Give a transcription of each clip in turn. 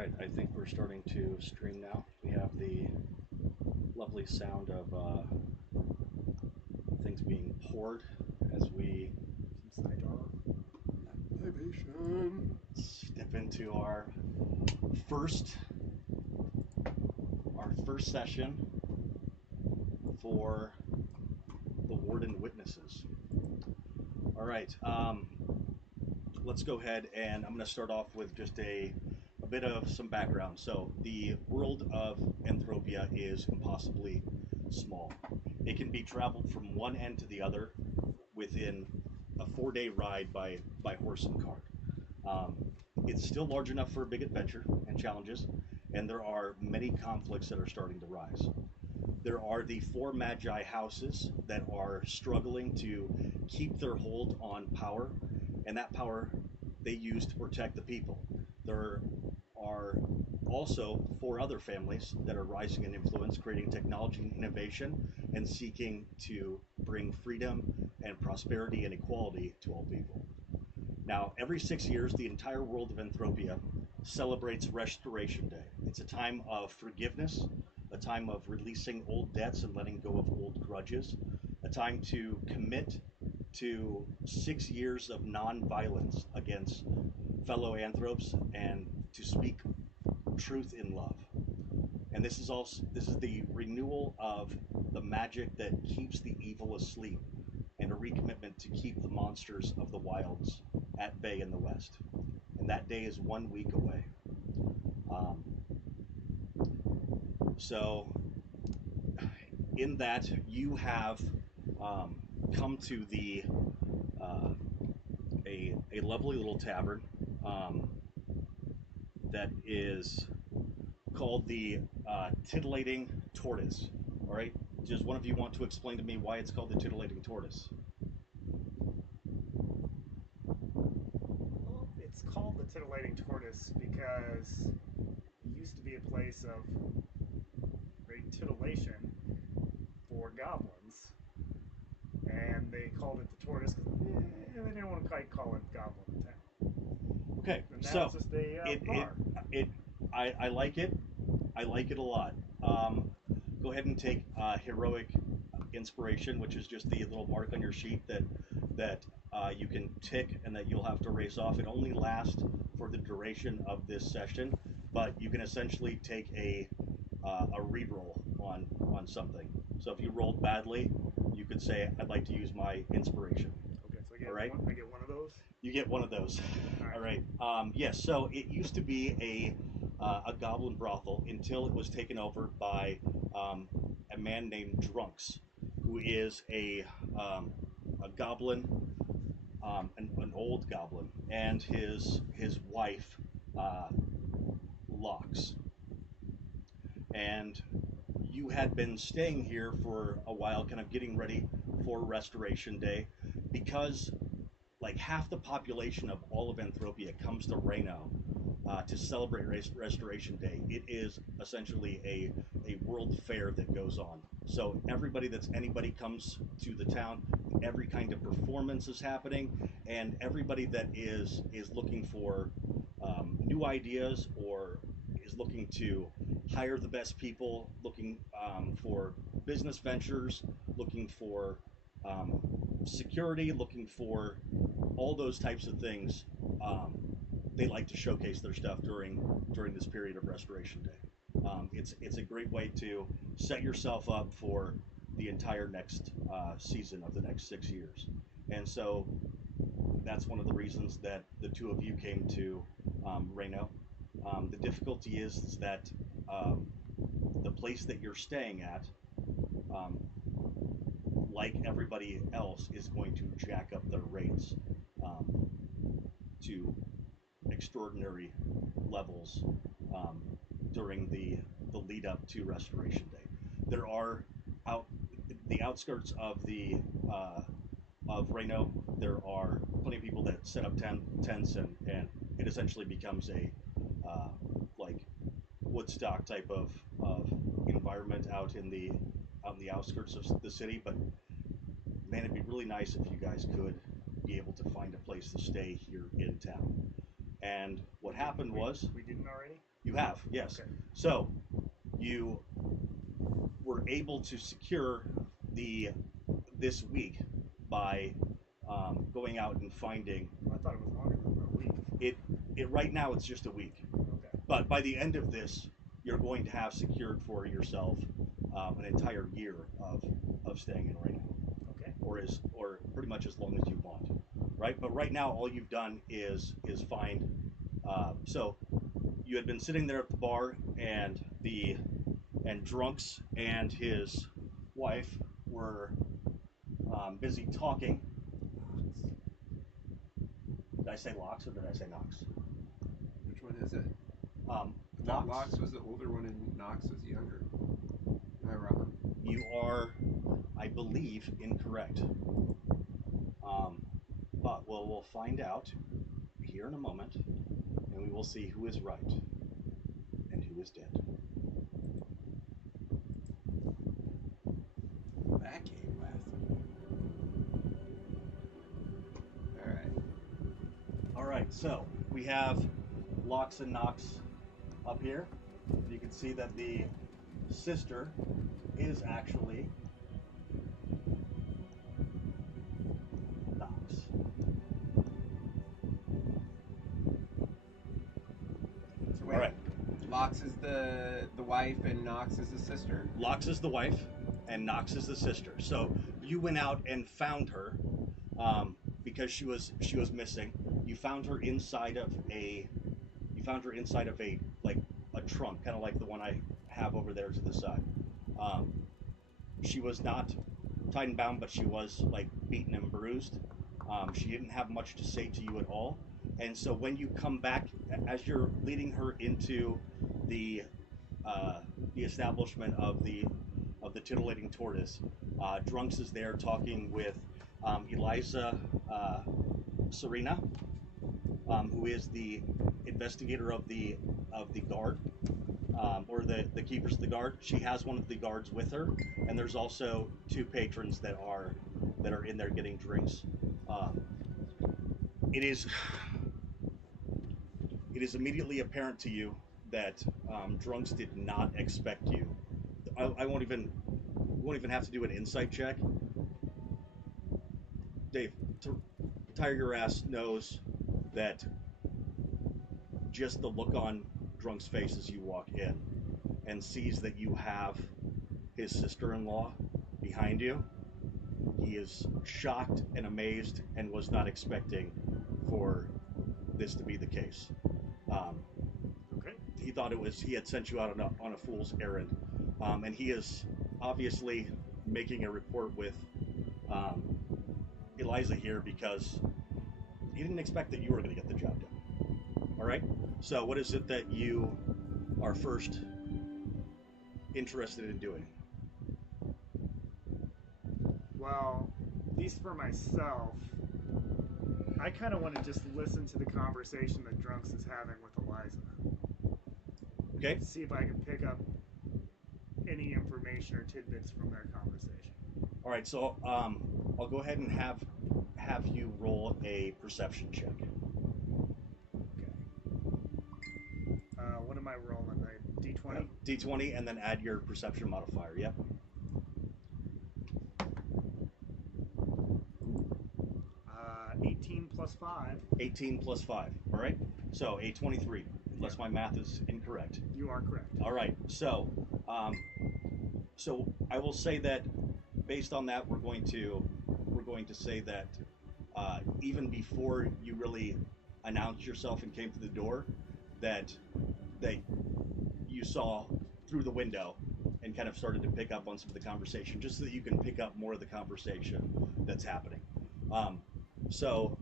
right, I think we're starting to stream now. We have the lovely sound of things being poured as we Some cider. Libation. step into first our first session for the Warden Witnesses. All right, let's go ahead and I'm going to start off with just a bit of some background. So the world of Anthropia is impossibly small. It can be traveled from one end to the other within a 4-day ride by horse and cart. Um, it's still large enough for a big adventure and challenges, and there are many conflicts that are starting to rise. There are the four Magi houses that are struggling to keep their hold on power, and that power they use to protect the people. There are also four other families that are rising in influence, creating technology and innovation, and seeking to bring freedom and prosperity and equality to all people. Now, every 6 years, the entire world of Anthropia celebrates Restoration Day. It's a time of forgiveness, a time of releasing old debts and letting go of old grudges, a time to commit to 6 years of non-violence against fellow anthropes and to speak truth in love. And this is the renewal of the magic that keeps the evil asleep and a recommitment to keep the monsters of the wilds at bay in the West. And that day is 1 week away. Um, so, in that, you have come to uh, a lovely little tavern um, that is called the Titillating Tortoise. All right, does one of you want to explain to me why it's called the Titillating Tortoise? Well, it's called the Titillating Tortoise because it used to be a place of great titillation for goblins. And they called it the tortoise because they didn't want to quite call it Goblin Town. Okay, And now so it's just a it bar. it I like it. I like it a lot. Go ahead and take heroic inspiration, which is just the little mark on your sheet that you can tick and that you'll have to raise off. It only lasts for the duration of this session, but you can essentially take a reroll on something. So if you rolled badly, you could say I'd like to use my inspiration. Okay, so All right. I get one of those. You get one of those. All right. Yes. So it used to be a goblin brothel until it was taken over by a man named Drunks, who is a goblin, an old goblin, and his wife, uh, Locks. And you had been staying here for a while, kind of getting ready for Restoration Day, because like half the population of all of Anthropia comes to Reno to celebrate Restoration Day. It is essentially a world fair that goes on. So everybody that's anybody comes to the town. Every kind of performance is happening, and everybody that is looking for new ideas or is looking to hire the best people, looking for business ventures, looking for um, security, looking for all those types of things. Um, they like to showcase their stuff during this period of Restoration Day. It's a great way to set yourself up for the entire next season of the next 6 years, and so that's one of the reasons that the two of you came to Reno. The difficulty is that um, the place that you're staying at, um, like everybody else, is going to jack up their rates um, to extraordinary levels um, during the lead up to Restoration Day. There are out the outskirts uh, of Reno. There are plenty of people that set up tents, and it essentially becomes a like Woodstock type of environment out in the outskirts of the city. But man, it'd be really nice if you guys could be able to find a place to stay here in town. And what happened was we didn't already. you have, yes. Okay. So you were able to secure the this week by going out and finding I thought it was longer than a week. it. It right now it's just a week, Okay. but by the end of this, you're going to have secured for yourself an entire year of staying in Reno, Okay. or pretty much as long as you want, right? But right now, all you've done is find. So you had been sitting there at the bar, and Drunks and his wife were busy talking. Did I say Locks or did I say Knox? Which one is it? Locks. That Locks was the older one and Knox was the younger. Am I wrong? You are, I believe, incorrect. But we'll find out here in a moment, and we will see who is right and who is dead. That came last. Alright. All right, so we have Locks and Knox up here. You can see that the sister is actually Knox. So All right. Locks is the wife and Knox is the sister. Locks is the wife, and Knox is the sister. So you went out and found her because she was missing. You found her inside of a like a trunk, kind of like the one I have over there to the side. She was not tied and bound, but she was like beaten and bruised. She didn't have much to say to you at all. And so when you come back, as you're leading her into the establishment of the titillating tortoise, Drunks is there talking with Eliza Serena, who is the investigator of the guard, or the keepers of the guard. She has one of the guards with her, and there's also two patrons that are in there getting drinks. It is immediately apparent to you that Drunks did not expect you. I won't even have to do an insight check. Dave, Tiger Ass knows that just the look on Drunk's face as you walk in and sees that you have his sister-in-law behind you, he is shocked and amazed and was not expecting for this to be the case. Okay. He thought he had sent you out on a fool's errand, and he is obviously making a report with Eliza here because he didn't expect that you were going to get the job done. All right. So, what is it that you are first interested in doing? Well, at least for myself, I kind of want to just listen to the conversation that Drunks is having with Eliza. Okay. See if I can pick up any information or tidbits from their conversation. All right. So, I'll go ahead and have you roll a perception check. Okay. What am I rolling? A D20? D20, and then add your perception modifier. Yep. 18 plus 5. 18 plus 5. All right. So a 23, unless my math is incorrect. You are correct. All right. So, so I will say that based on that, we're going to say that even before you really announced yourself and came to the door, that you saw through the window and kind of started to pick up on some of the conversation, just so that you can pick up more of the conversation that's happening. So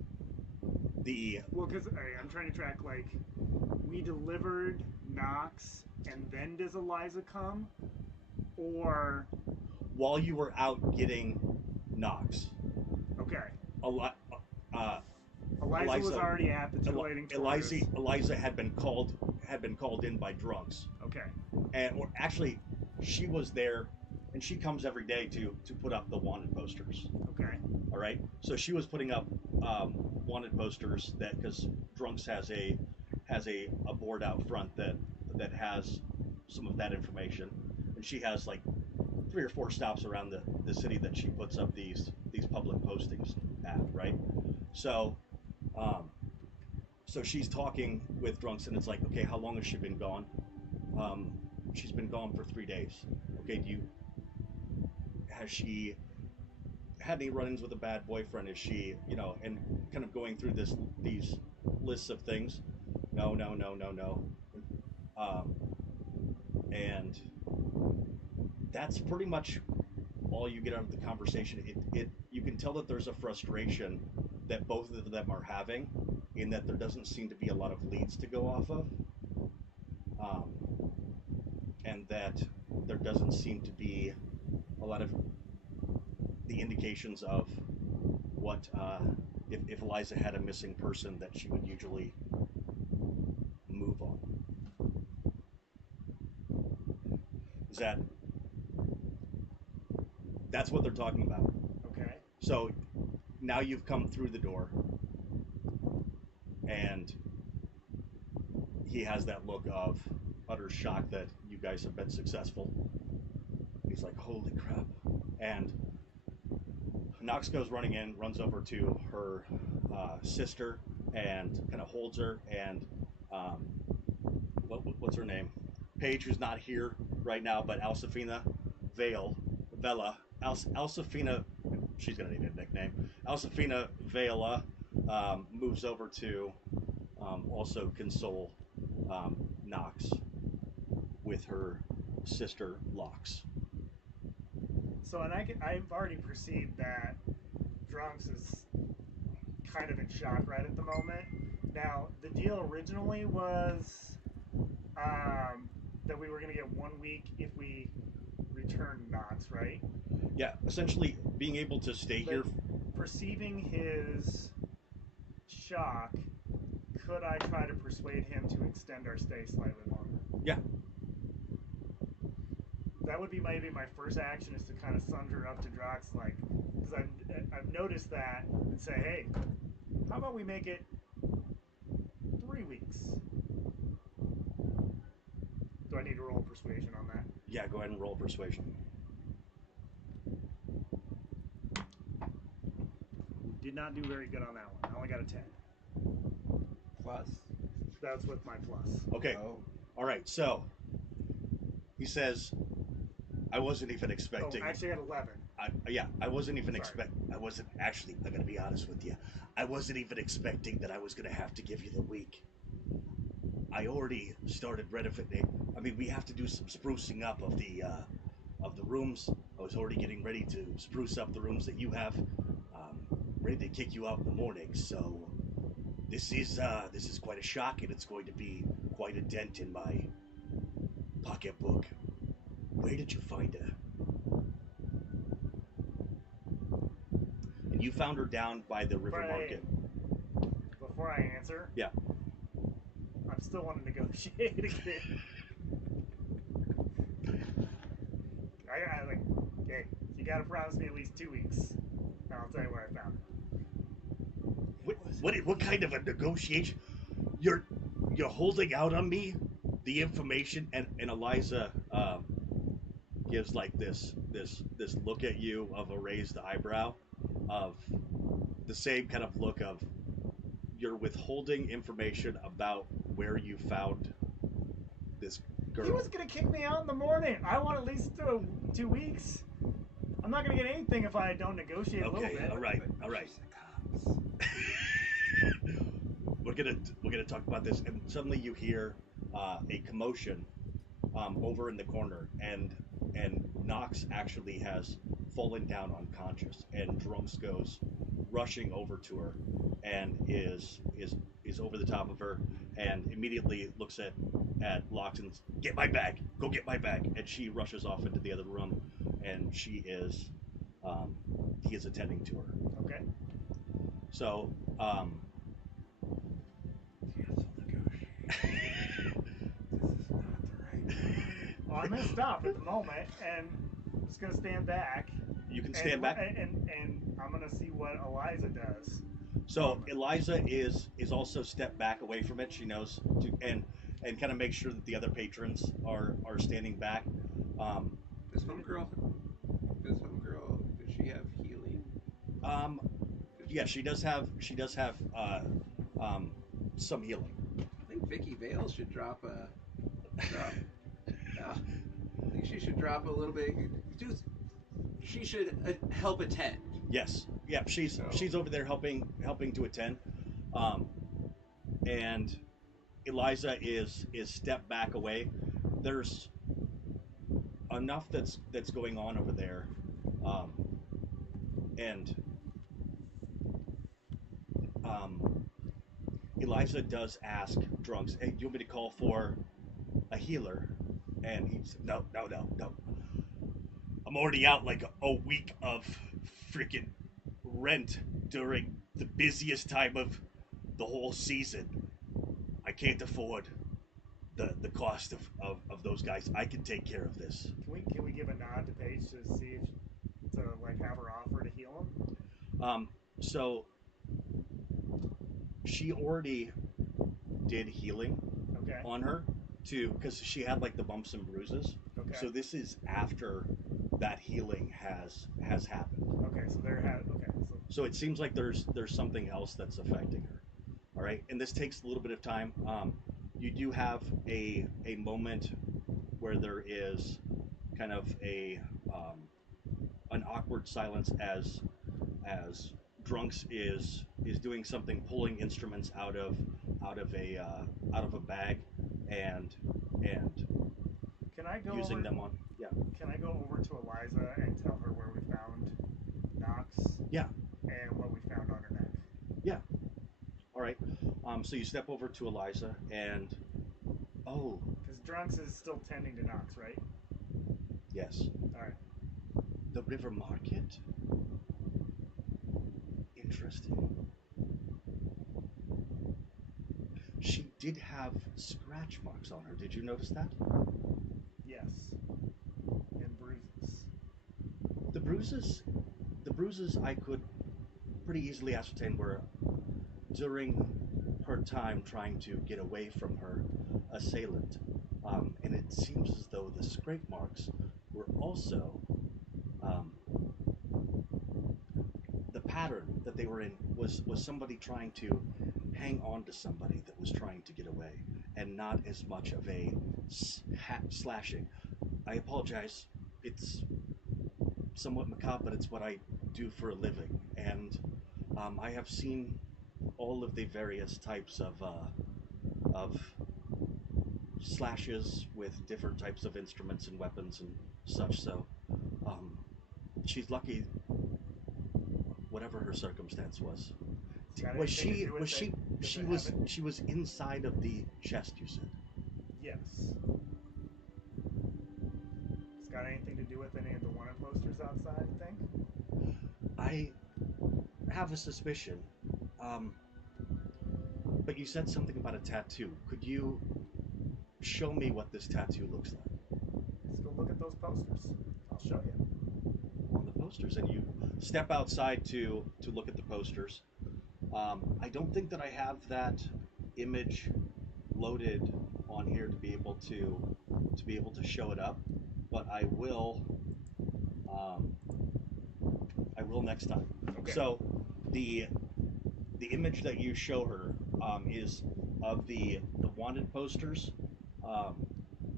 well, because I'm trying to track, like, we delivered Knox and then does Eliza come, or while you were out getting Knox, okay, Eliza was already at the titillating tortoise. Eliza had been called in by Drunks, Okay. and or actually she was there and she comes every day to put up the wanted posters. Okay. All right. So she was putting up wanted posters that because Drunks has a board out front that has some of that information, and she has like 3 or 4 stops around the city that she puts up these public postings at. Right. So. So she's talking with Drunks, and it's like, okay, how long has she been gone? She's been gone for 3 days. Okay, has she had any run-ins with a bad boyfriend? Is she, and kind of going through these lists of things? No, no, no, no, no. And that's pretty much all you get out of the conversation. You can tell that there's a frustration that both of them are having, in that there doesn't seem to be a lot of leads to go off of, and that there doesn't seem to be a lot of the indications of what if Eliza had a missing person that she would usually move on. Is that's what they're talking about. Okay. So now you've come through the door, and he has that look of utter shock that you guys have been successful. He's like, holy crap. And Knox goes running in, runs over to her sister, and kind of holds her, and what's her name? Paige, who's not here right now, but Alsafina Alsafina, she's gonna need a nickname. Alsafina Vela moves over to also console Knox with her sister Lox. So, and I've already perceived that Drunks is kind of in shock right at the moment. Now, the deal originally was that we were going to get 1 week if we return Knox, right? Yeah, essentially being able to stay But here. perceiving his shock, could I try to persuade him to extend our stay slightly longer? Yeah. That would be maybe my first action, is to kind of sunder up to Drox, like, because I've noticed that, and say, hey, how about we make it 3 weeks? Do I need to roll persuasion on that? Yeah, go ahead and roll persuasion. Did not do very good on that one. I only got a 10. Plus. That's with my plus. Okay. Oh. All right. So he says, I wasn't even expecting. Oh, actually, I had 11. I wasn't even Sorry. I wasn't actually. I'm gonna be honest with you. I wasn't even expecting that I was gonna have to give you the week. I already started renovating. I mean, we have to do some sprucing up of the rooms. I was already getting ready to spruce up the rooms that you have. Ready to kick you out in the morning. So this is quite a shock, and it's going to be quite a dent in my pocketbook. Where did you find her? And you found her down by the river market. Before I answer, Yeah. I'm still wanting to negotiate again. I like, hey, you gotta promise me at least 2 weeks, and I'll tell you where I found her. What kind of a negotiation? You're holding out on me the information, and Eliza gives like this look at you of a raised eyebrow, of the same kind of look of you're withholding information about where you found this girl. He was gonna kick me out in the morning. I want at least 2 weeks. I'm not gonna get anything if I don't negotiate a little Okay, bit. all right. She's the cops. We're gonna talk about this, and suddenly you hear a commotion over in the corner, and Knox actually has fallen down unconscious, and Drunks goes rushing over to her, and is over the top of her, and immediately looks at Lox and get my bag, go get my bag, and she rushes off into the other room, and he is attending to her. Okay. So Well, I'm gonna stop at the moment, and just gonna stand back. You can stand back. And I'm gonna see what Eliza does. So Eliza is also stepped back away from it. She knows to and kind of make sure that the other patrons are standing back. This homegirl, does she have healing? Yeah, she does have some healing. I think Vicky Vale should drop a. I think she should drop a little bit. She should help attend. Yes. Yeah, she's over there helping to attend. And Eliza is stepped back away. There's enough that's going on over there. And Eliza does ask Drunks, "Hey, do you want me to call for a healer?" And he's no. I'm already out like a week of freaking rent during the busiest time of the whole season. I can't afford the cost of those guys. I can take care of this. Can we give a nod to Paige to see if to like have her offer to heal him? So she already did healing on her because she had like the bumps and bruises. Okay. So this is after that healing has happened. Okay, So it seems like there's something else that's affecting her. All right, and this takes a little bit of time. You do have a moment where there is kind of an awkward silence as Drunks is doing something, pulling instruments out of a bag and can I go using over, them on. Yeah. Can I go over to Eliza and tell her where we found Knox? Yeah. And what we found on her neck. Yeah. All right. So you step over to Eliza and because Drunks is still tending to Knox, right? Yes. All right. The River Market. Interesting. She did have scratch marks on her. Did you notice that? Yes. And bruises. The bruises I could pretty easily ascertain were during her time trying to get away from her assailant. And it seems as though the scrape marks were also the pattern that they were in was somebody trying to hang on to somebody that was trying to get away, and not as much of a slashing. I apologize. It's somewhat macabre, but it's what I do for a living, and I have seen all of the various types of slashes with different types of instruments and weapons and such. So she's lucky, whatever her circumstance was. She was inside of the chest, you said? Yes. It's got anything to do with any of the wanted posters outside, I think? I have a suspicion. But you said something about a tattoo. Could you show me what this tattoo looks like? Let's go look at those posters. I'll show you. On the posters, and you step outside to look at the posters. I don't think that I have that image loaded on here to be able to show it up, but I will next time. Okay. So the image that you show her is of the wanted posters,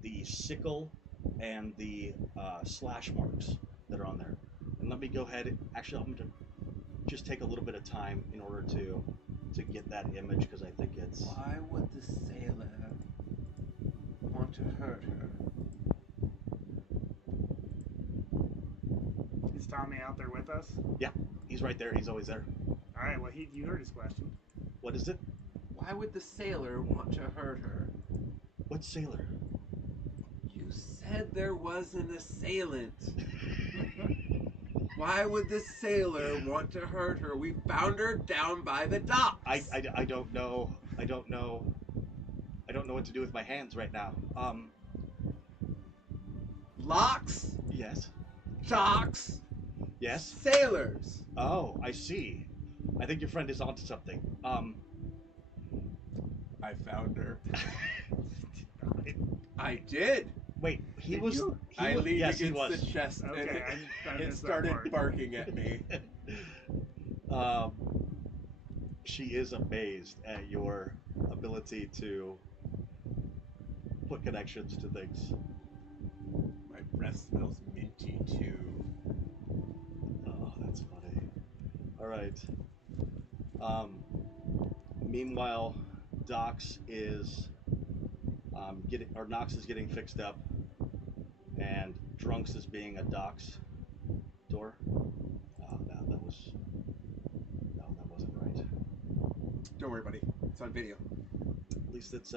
the sickle, and the slash marks that are on there. And let me go ahead. Actually, I'm going to just take a little bit of time in order to get that image, because I think it's... Why would the sailor want to hurt her? Is Tommy out there with us? Yeah, he's right there. He's always there. All right, well, you heard his question. What is it? Why would the sailor want to hurt her? What sailor? You said there was an assailant. Why would the sailor want to hurt her? We found her down by the docks. I don't know. I don't know what to do with my hands right now. Locks? Yes. Docks. Yes. Sailors. Oh, I see. I think your friend is onto something. I found her. Did I did. Wait, he Did was. you? He I was, leaned yes, he against was. the chest Okay, and I it missed that started part. barking at me. um, she is amazed at your ability to put connections to things. My breath smells minty too. Oh, that's funny. All right. Meanwhile, Knox is getting fixed up, and Drunks is being a Docs door. Oh, no, that wasn't right. Don't worry, buddy. It's on video. At least it's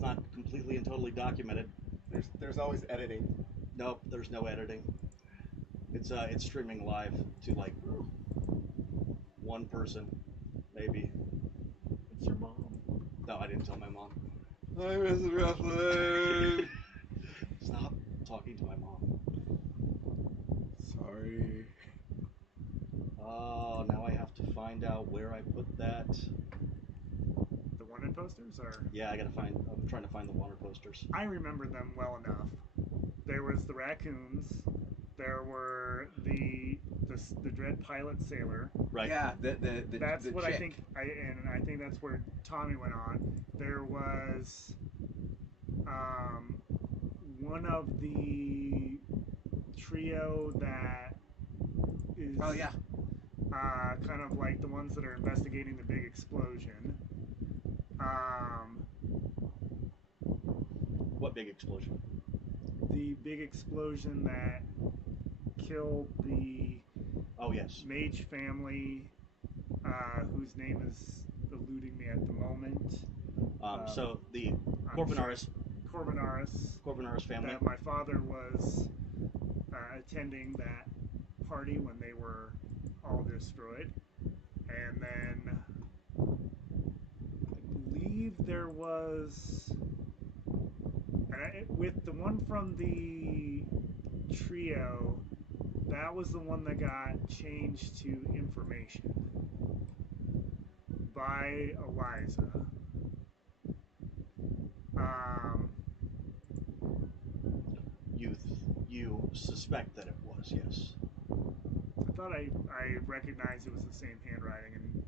not completely and totally documented. There's always editing. Nope, there's no editing. It's streaming live to like one person, maybe. It's your mom. No, I didn't tell my mom. I miss wrestling. Stop talking to my mom. Sorry. Oh, now I have to find out where I put that. The wanted posters are. Yeah, I'm trying to find the wanted posters. I remember them well enough. There was the raccoons. There were the Dread Pilot Sailor. Right. Yeah, That's the what chick. I think. I think that's where Tommy went on. There was one of the trio that is. Oh yeah. Kind of like the ones that are investigating the big explosion. What big explosion? The big explosion that killed the Oh yes. Mage family, whose name is eluding me at the moment. So the I'm Corvinaris Corvinaris family. that my father was attending that party when they were all destroyed. And then I believe there was, with the one from the trio, that was the one that got changed to information by Eliza. You suspect that it was, yes. I thought I recognized it was the same handwriting and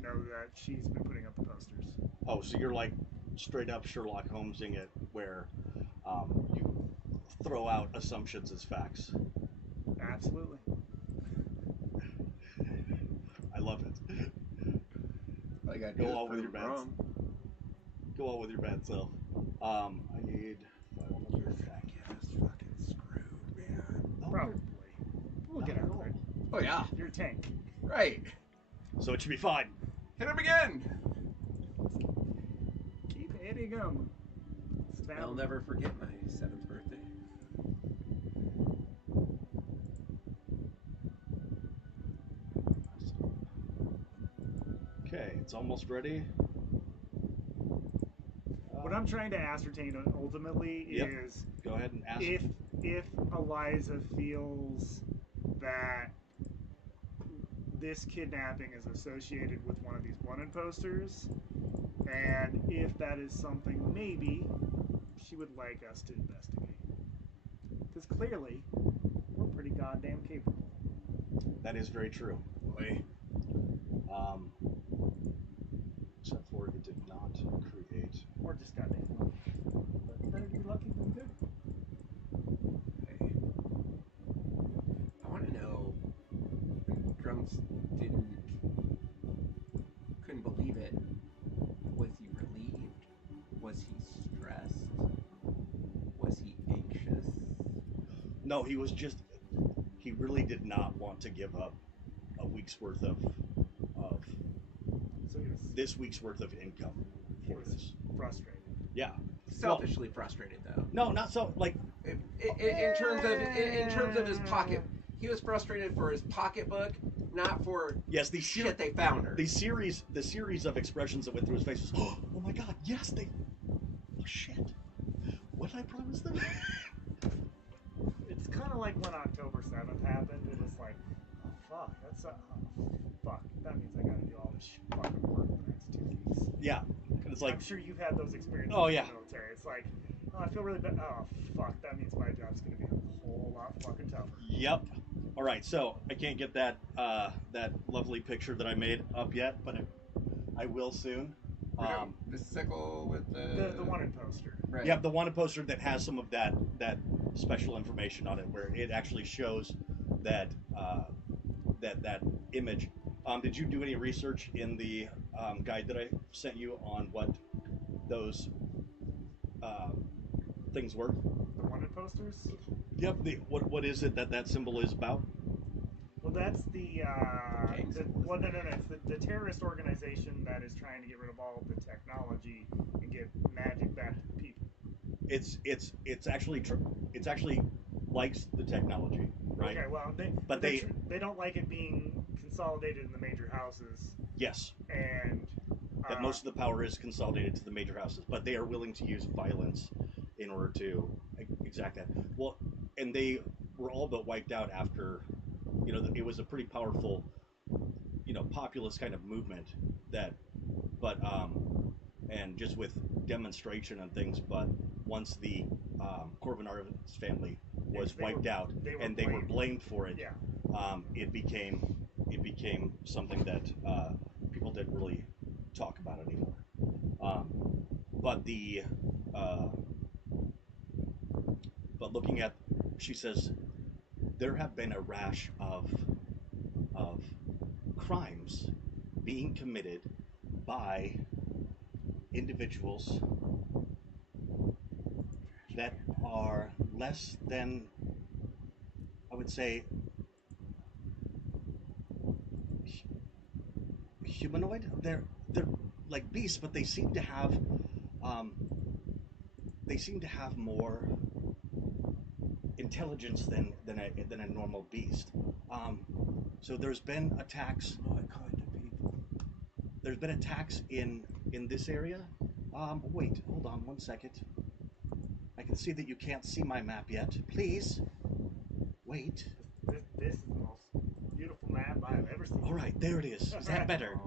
know that she's been putting up the posters. Oh, so you're like straight up Sherlock Holmesing it, where you throw out assumptions as facts. Absolutely. I love it. I got Go on with your bets. Go on with your bad self. I need file You're number. gonna get us fucking screwed, man. No, Probably. We'll get not at out there. Oh yeah. Your tank. Right. So it should be fine. Hit him again. Keep hitting them. I'll never forget my 7th birthday. Okay, it's almost ready. What I'm trying to ascertain ultimately Yep. is Go ahead and ask. if Eliza feels that this kidnapping is associated with one of these wanted posters, and if that is something maybe she would like us to investigate. Because clearly, we're pretty goddamn capable. That is very true. Boy. Except for it did not create. Or just goddamn lucky. But better to be lucky than good. Hey. I want to know when Drunks couldn't believe it. Was he relieved? Was he stressed? Was he anxious? No, he was just. He really did not want to give up a week's worth of So he was, this week's worth of income he for was this. frustrated. Yeah. Selfishly frustrated though. No, not so. Like, In terms of his pocket, he was frustrated for his pocketbook, not for yes, the shit they found her. the series of expressions that went through his face was, oh my god, yes, they. Oh shit. What did I promise them? It's kind kind of like when October 7th happened. It was like, oh, fuck, that's fuck. That means I gotta do all this fucking work the next 2 weeks. Yeah, and it's like, I'm sure you've had those experiences Oh, in yeah. the military. It's like, oh, I feel really bad. Oh, fuck, that means my job's gonna be a whole lot fucking tougher. yep. All right, so I can't get that that lovely picture that I made up yet, but I will soon. The sickle with The wanted poster. Right. Yeah, the wanted poster that has some of that special information on it, where it actually shows that that image. Did you do any research in the guide that I sent you on what those things were? The wanted posters. Yep. What is it that symbol is about? Well, that's the Gangs? well, no, it's the terrorist organization that is trying to get rid of all of the technology and give magic back to the people. It's actually likes the technology, right? Okay, well, But they don't like it being consolidated in the major houses, Yes, and that most of the power is consolidated to the major houses, but they are willing to use violence in order to exact that. Well, and they were all but wiped out after, it was a pretty powerful, populist kind of movement but and just with demonstration and things, but once the Corvinar's family was wiped out and they were blamed for it, Yeah. it became something that people didn't really talk about anymore. But the but looking at, she says, there have been a rash of crimes being committed by individuals that are less than, I would say, humanoid. They're like beasts, but they seem to have more intelligence than a normal beast. So there's been attacks. My kind of people. There's been attacks in this area. Wait, hold on 1 second. I can see that you can't see my map yet. Please wait. This is the most beautiful map I've ever seen. All right, there it is. Is that better?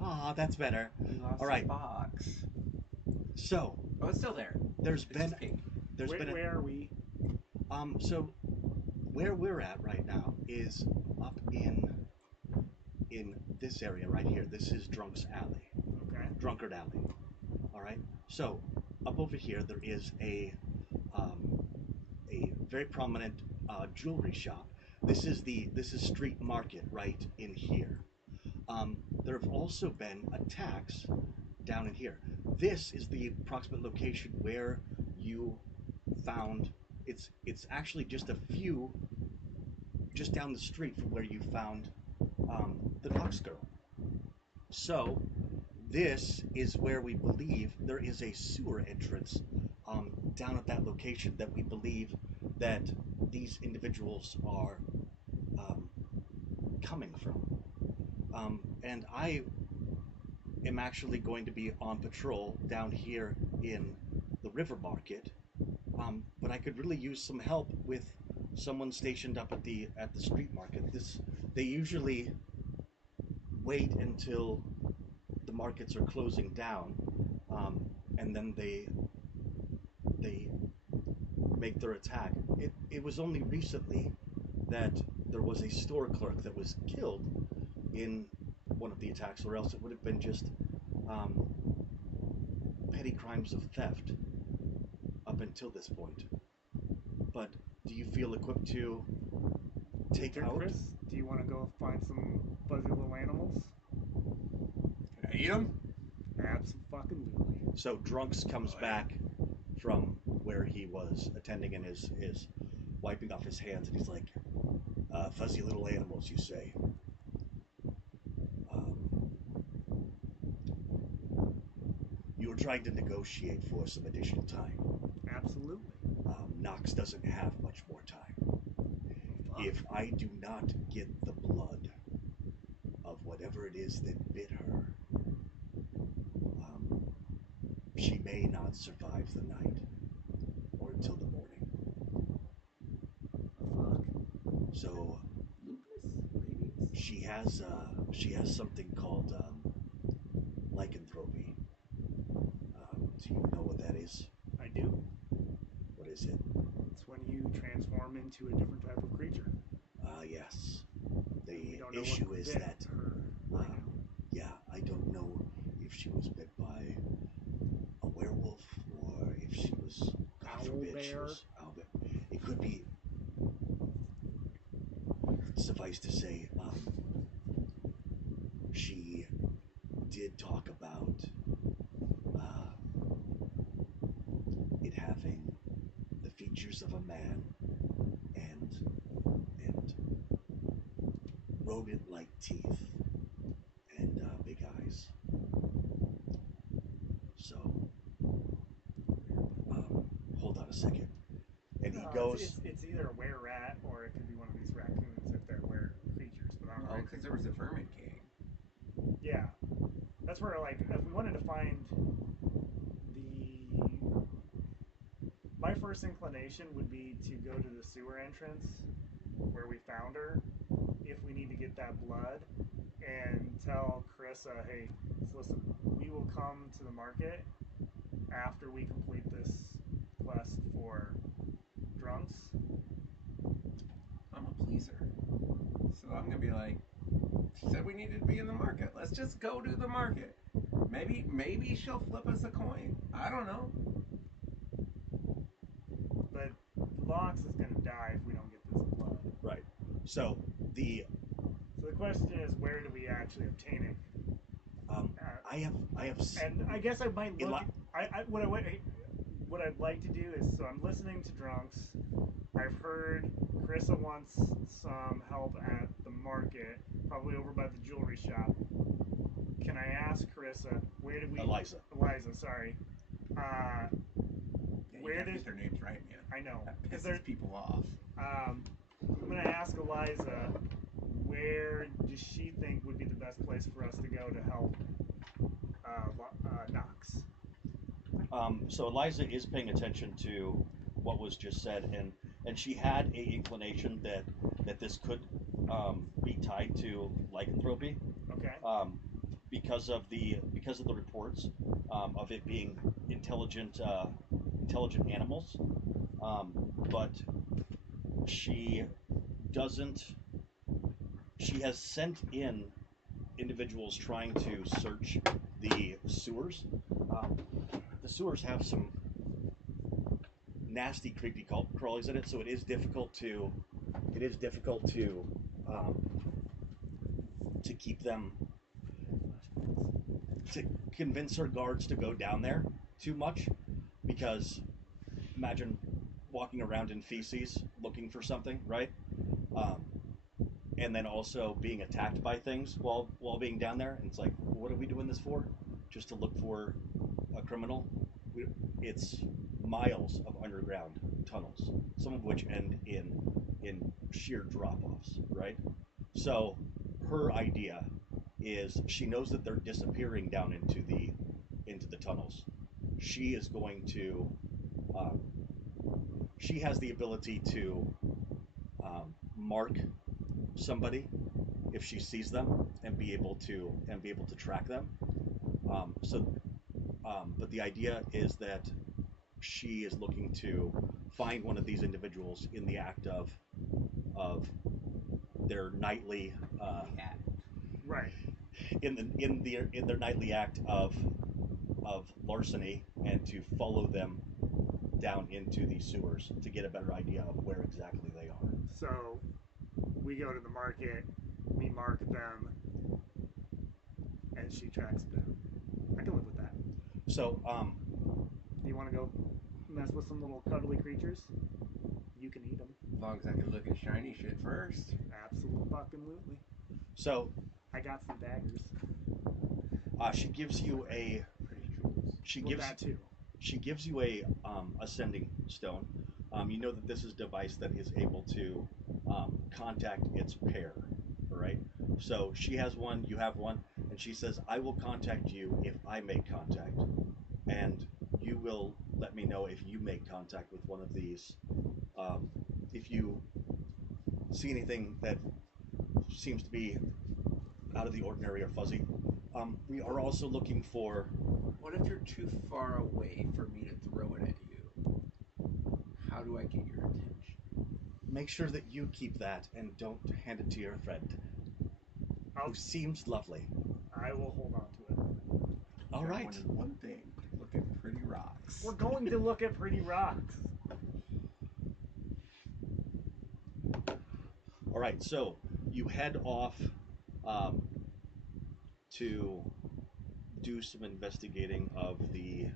Ah, that's better. We lost All right. the box. So Oh, it's still there. there's It's been just pink. Where are we? So where we're at right now is up in this area right here. This is Drunk's Alley. Okay. Drunkard Alley. All right. So up over here there is a very prominent jewelry shop. This is Street Market right in here. There have also been attacks down in here. This is the approximate location where you found. It's actually just down the street from where you found the Knox girl. So this is where we believe there is a sewer entrance down at that location that we believe that these individuals are coming from. And I am actually going to be on patrol down here in the River Market, but I could really use some help with someone stationed up at the Street Market. They usually wait until the markets are closing down, and then they make their attack. It was only recently that there was a store clerk that was killed in one of the attacks, or else it would have been just petty crimes of theft up until this point. But do you feel equipped to take Sir out? Chris, do you want to go find some fuzzy little animals? Can I eat them? Absolutely. So Drunks comes back from where he was attending and is wiping off his hands, and he's like, fuzzy little animals, you say? You were trying to negotiate for some additional time. Absolutely. Knox doesn't have much more time. If I do not get the blood of whatever it is that bit her, she may not survive the night or until the morning. she has something called lycanthropy. Do you know what that is? I do. What is it? It's when you transform into a different type of creature. Yes. We The don't know issue what is bit that her right now. yeah, I don't know if she was bit by a werewolf or if she was, God forbid, she Owlbear? was owlbear. It could be. Suffice to say, she did talk about it having the features of a man and and rodent-like teeth and big eyes. So, hold on a second. And he goes. It's either a were rat or it could be one of these raccoons if they're were creatures. But I'm Oh, because there was a vermin king. yeah, that's where like if we wanted to find the my first inclination would be to go to the sewer entrance where we found her if we need to get that blood and tell Carissa, hey, listen, we will come to the market after we complete this quest for drunks. I'm a pleaser. So I'm going to be like, she said we needed to be in the market. Let's just go to the market. Maybe she'll flip us a coin. I don't know. But Lox is going to die if we don't get this blood. Right. So the So the question is, where do we actually obtain it? I have And I guess I might look. Eli- What I'd like to do is, so I'm listening to drunks. I've heard Carissa wants some help at the market, probably over by the jewelry shop. Can I ask Carissa, where did we? Eliza. Eliza, sorry. Yeah, you Where gotta did? get their names right, man. I know. That Because pisses people off. I'm gonna ask Eliza, where does she think would be the best place for us to go to help Knox? So Eliza is paying attention to what was just said, and she had a inclination that this could be tied to lycanthropy, Okay. because of the reports of it being intelligent animals, but she doesn't. She has sent in individuals trying to search the sewers. The sewers have some nasty, creepy crawlies in it, so it is difficult to to keep them, to convince her guards to go down there too much, because imagine walking around in feces looking for something, right? Um, and then also being attacked by things while being down there, and it's like, what are we doing this for? Just to look for a criminal? It's miles of underground tunnels, some of which end in sheer drop-offs, right? So her idea is, she knows that they're disappearing down into the tunnels. She is going to she has the ability to mark somebody if she sees them and be able to track them. But the idea is that she is looking to find one of these individuals in the act of their nightly Yeah. Right. in their nightly act of larceny, and to follow them down into the sewers to get a better idea of where exactly they are. So we go to the market, we mark them, and she tracks them down. I can live with that. So Do you want to go mess with some little cuddly creatures? You can eat them. As long as I can look at shiny shit first. Absolutely. so I got some daggers. she gives you a Pretty jewels. That too. she gives you a ascending stone. You know that this is a device that is able to contact its pair. All right. So she has one, you have one, and she says, "I will contact you if I make contact, and you will let me know if you make contact with one of these. If you see anything that seems to be out of the ordinary or fuzzy. We are also looking for. What if you're too far away for me to throw it at you? How do I get your attention? Make sure that you keep that and don't hand it to your friend, I'll, who seems lovely. I will hold on to it. All right. Wanted one thing. Look at pretty rocks. We're going to look at pretty rocks. All right. So you head off to do some investigating of the.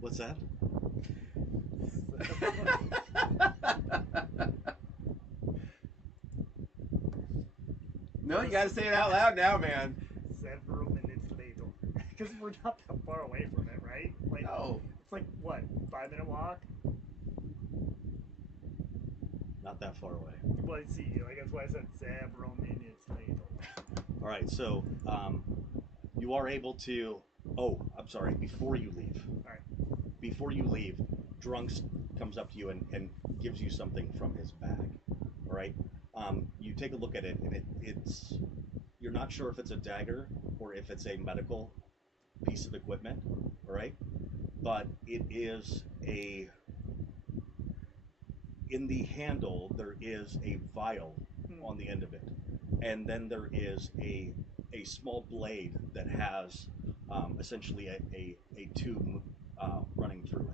What's that? No, you gotta say it out loud now, man. Several minutes later. Because we're not that far away from it, right? Like, No. it's like, what, 5-minute walk? Not that far away. Well, see, like, that's why I said several minutes later. All right. So you are able to. Oh, I'm sorry. Before you leave. All right. Before you leave, Drunks comes up to you and gives you something from his bag. All right. You take a look at it, and it's. You're not sure if it's a dagger or if it's a medical piece of equipment. All right. But it is a. In the handle, there is a vial on the end of it, and then there is a small blade that has essentially a tube running through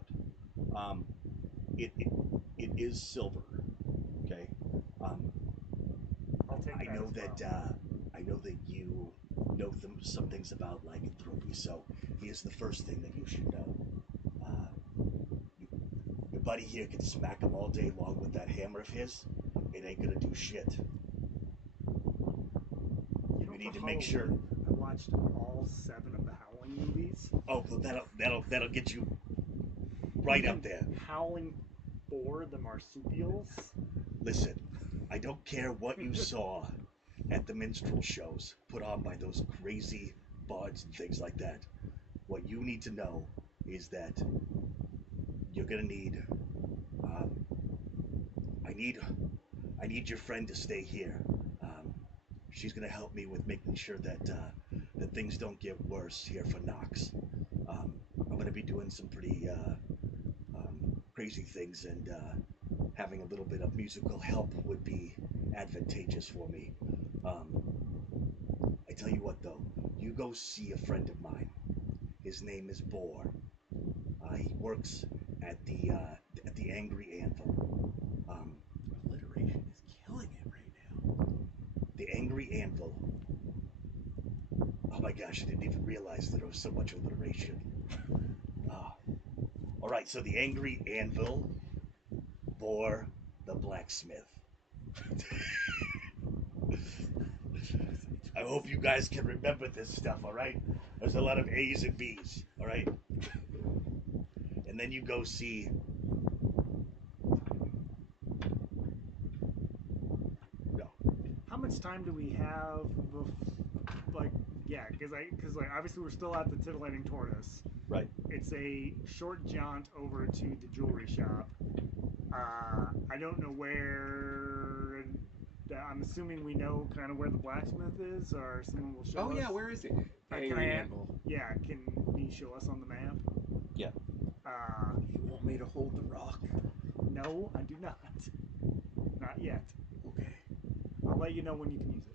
it. It is silver. Okay. I'll take I that know as that well. I know that you know some things about lycanthropy, so here's the first thing that you should know. Your buddy here can smack him all day long with that hammer of his. It ain't gonna do shit. You know, We need for to make sure. Halloween, I watched all 7 of the Howling movies. Oh, well, that'll get you right up there. Howling for the marsupials. Listen, I don't care what you saw at the minstrel shows put on by those crazy bards and things like that. What you need to know is that you're gonna need. I need your friend to stay here. She's gonna help me with making sure that that things don't get worse here for Knox. I'm gonna be doing some pretty crazy things, and having a little bit of musical help would be advantageous for me. I tell you what, though, you go see a friend of mine. His name is Boar. He works at the Angry Anvil. Alliteration is killing it right now. The Angry Anvil. Oh my gosh, I didn't even realize that there was so much alliteration. All right, so the Angry Anvil, Boar the Blacksmith. I hope you guys can remember this stuff, all right? There's a lot of A's and B's, all right? And then you go see. No. How much time do we have? Because obviously we're still at the Titillating Tortoise. Right. It's a short jaunt over to the jewelry shop. I don't know where. I'm assuming we know kind of where the blacksmith is, or someone will show us. Oh yeah, where is it? Can Angry I- Anvil. Yeah, can you show us on the map? Yeah. You want me to hold the rock? No, I do not. Not yet. Okay. I'll let you know when you can use it.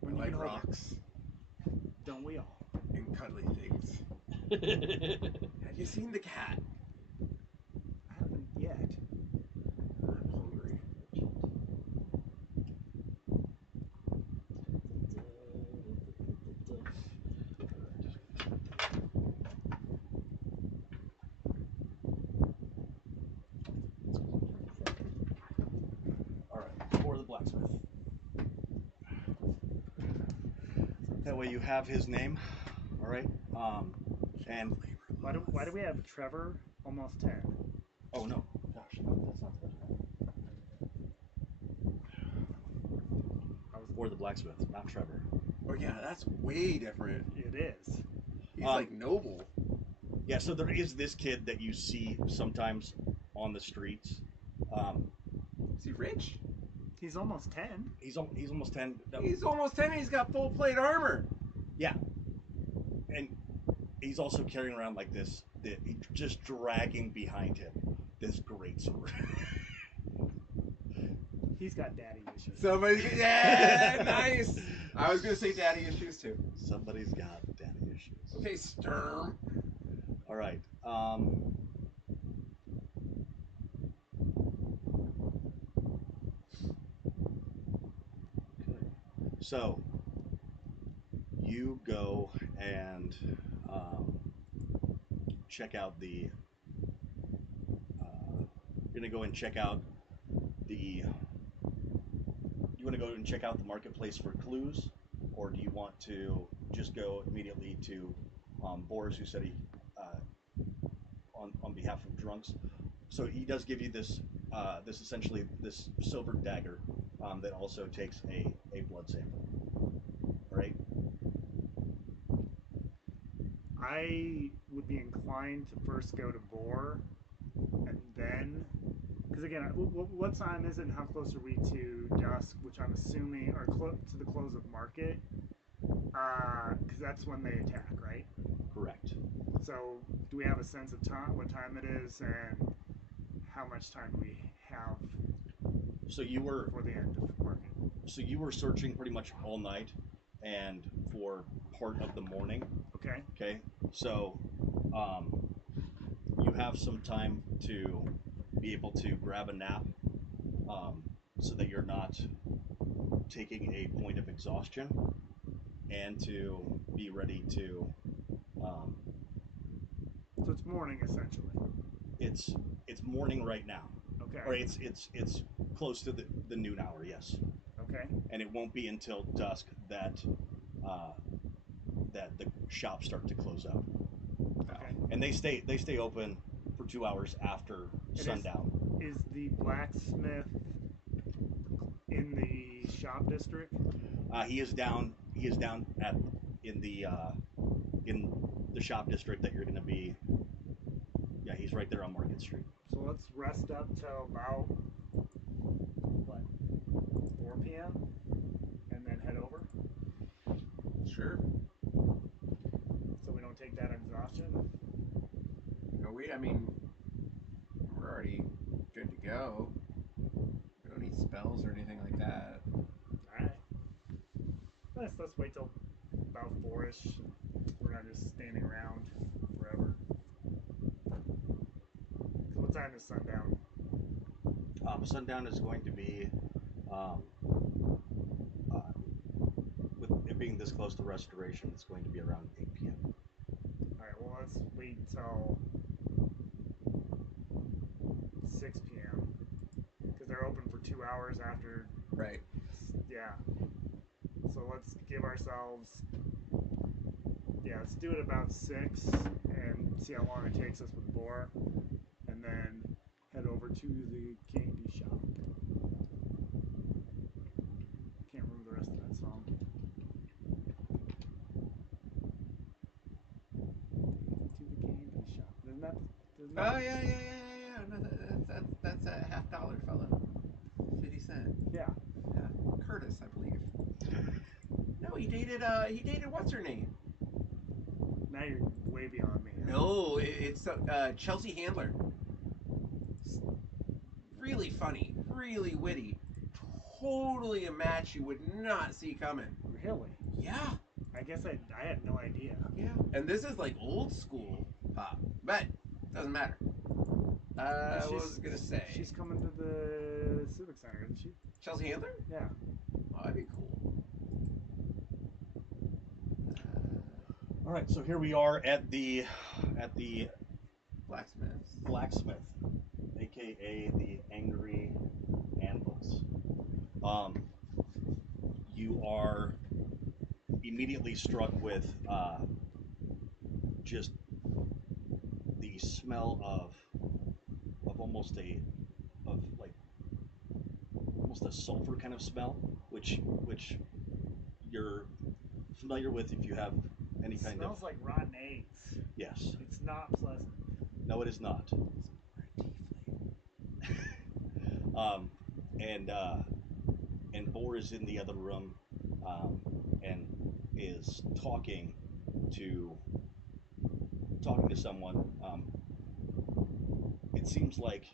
When I you like can hold rocks it. Don't we all? and cuddly things. Have you seen the cat? I haven't yet. I'm hungry. All right, for the blacksmith. That way you have his name, all right? And Why do we have Trevor almost 10? oh no, gosh, no, that's not good. Or the blacksmith, not Trevor. Oh yeah, that's way different. It is. He's like noble. Yeah, so there is this kid that you see sometimes on the streets. Is he rich? He's almost 10. He's almost 10. No, He's almost 10 and he's got full plate armor. yeah, and he's also carrying around like this, just dragging behind him this great sword. He's got daddy issues. Somebody's, yeah, nice. I was going to say daddy issues too. Somebody's got daddy issues. Okay, Sturm. All right. Okay. So you go and check out the. You're gonna go and check out the. You want to go and check out the marketplace for clues, or do you want to just go immediately to Boris, who said he on behalf of drunks? So he does give you this essentially this silver dagger that also takes a blood sample. All right. I would be inclined to first go to Boar, and then, because again, what time is it, and how close are we to dusk? Which I'm assuming are to the close of market, because that's when they attack, right? Correct. So, do we have a sense of time, what time it is, and how much time do we have So you were before the end of market? so you were searching pretty much all night, and for part of the morning. Okay. Okay. So you have some time to be able to grab a nap, so that you're not taking a point of exhaustion, and to be ready to. So it's morning essentially. It's morning right now, Okay. or it's close to the noon hour. Yes, Okay. and it won't be until dusk that that the shops start to close up, Okay. and they stay open for 2 hours after sundown. Is the blacksmith in the shop district? He is down at in the shop district that you're going to be. Yeah, he's right there on Market Street. So let's rest up till about what, 4 p.m. and then head over, Sure. so we don't take that exhaustion. I mean, we're already good to go. We don't need spells or anything like that. All right. Let's wait till about 4ish. We're not just standing around forever. So what time is sundown? Sundown is going to be, with it being this close to restoration, it's going to be around 8 p.m. All right. Well, let's wait till 6 p.m. because they're open for 2 hours after. Right. Yeah. So let's give ourselves. Yeah, let's do it about 6 and see how long it takes us with Boar, and then head over to the candy shop. Can't remember the rest of that song. To the candy shop. Isn't that? Oh yeah. No, that's a $50, fella. 50 cent. Yeah. Yeah, Curtis, I believe. No, he dated what's her name? Now you're way beyond me. No, it's Chelsea Handler. Really funny, really witty. Totally a match you would not see coming. Really? Yeah. I guess I had no idea. Yeah. And this is like old school pop, but doesn't matter. What was I gonna say? She's coming to the Civic Center, isn't she? Chelsea Handler? Yeah. Oh, that'd be cool. All right, so here we are at the Blacksmith. aka the Angry Anvils. You are immediately struck with just the smell of almost a sulfur kind of smell, which you're familiar with if you have any It kind smells of. like rotten eggs. Yes. It's not pleasant. No, it is not. Um, and Boar is in the other room, and is to talking to someone. It seems like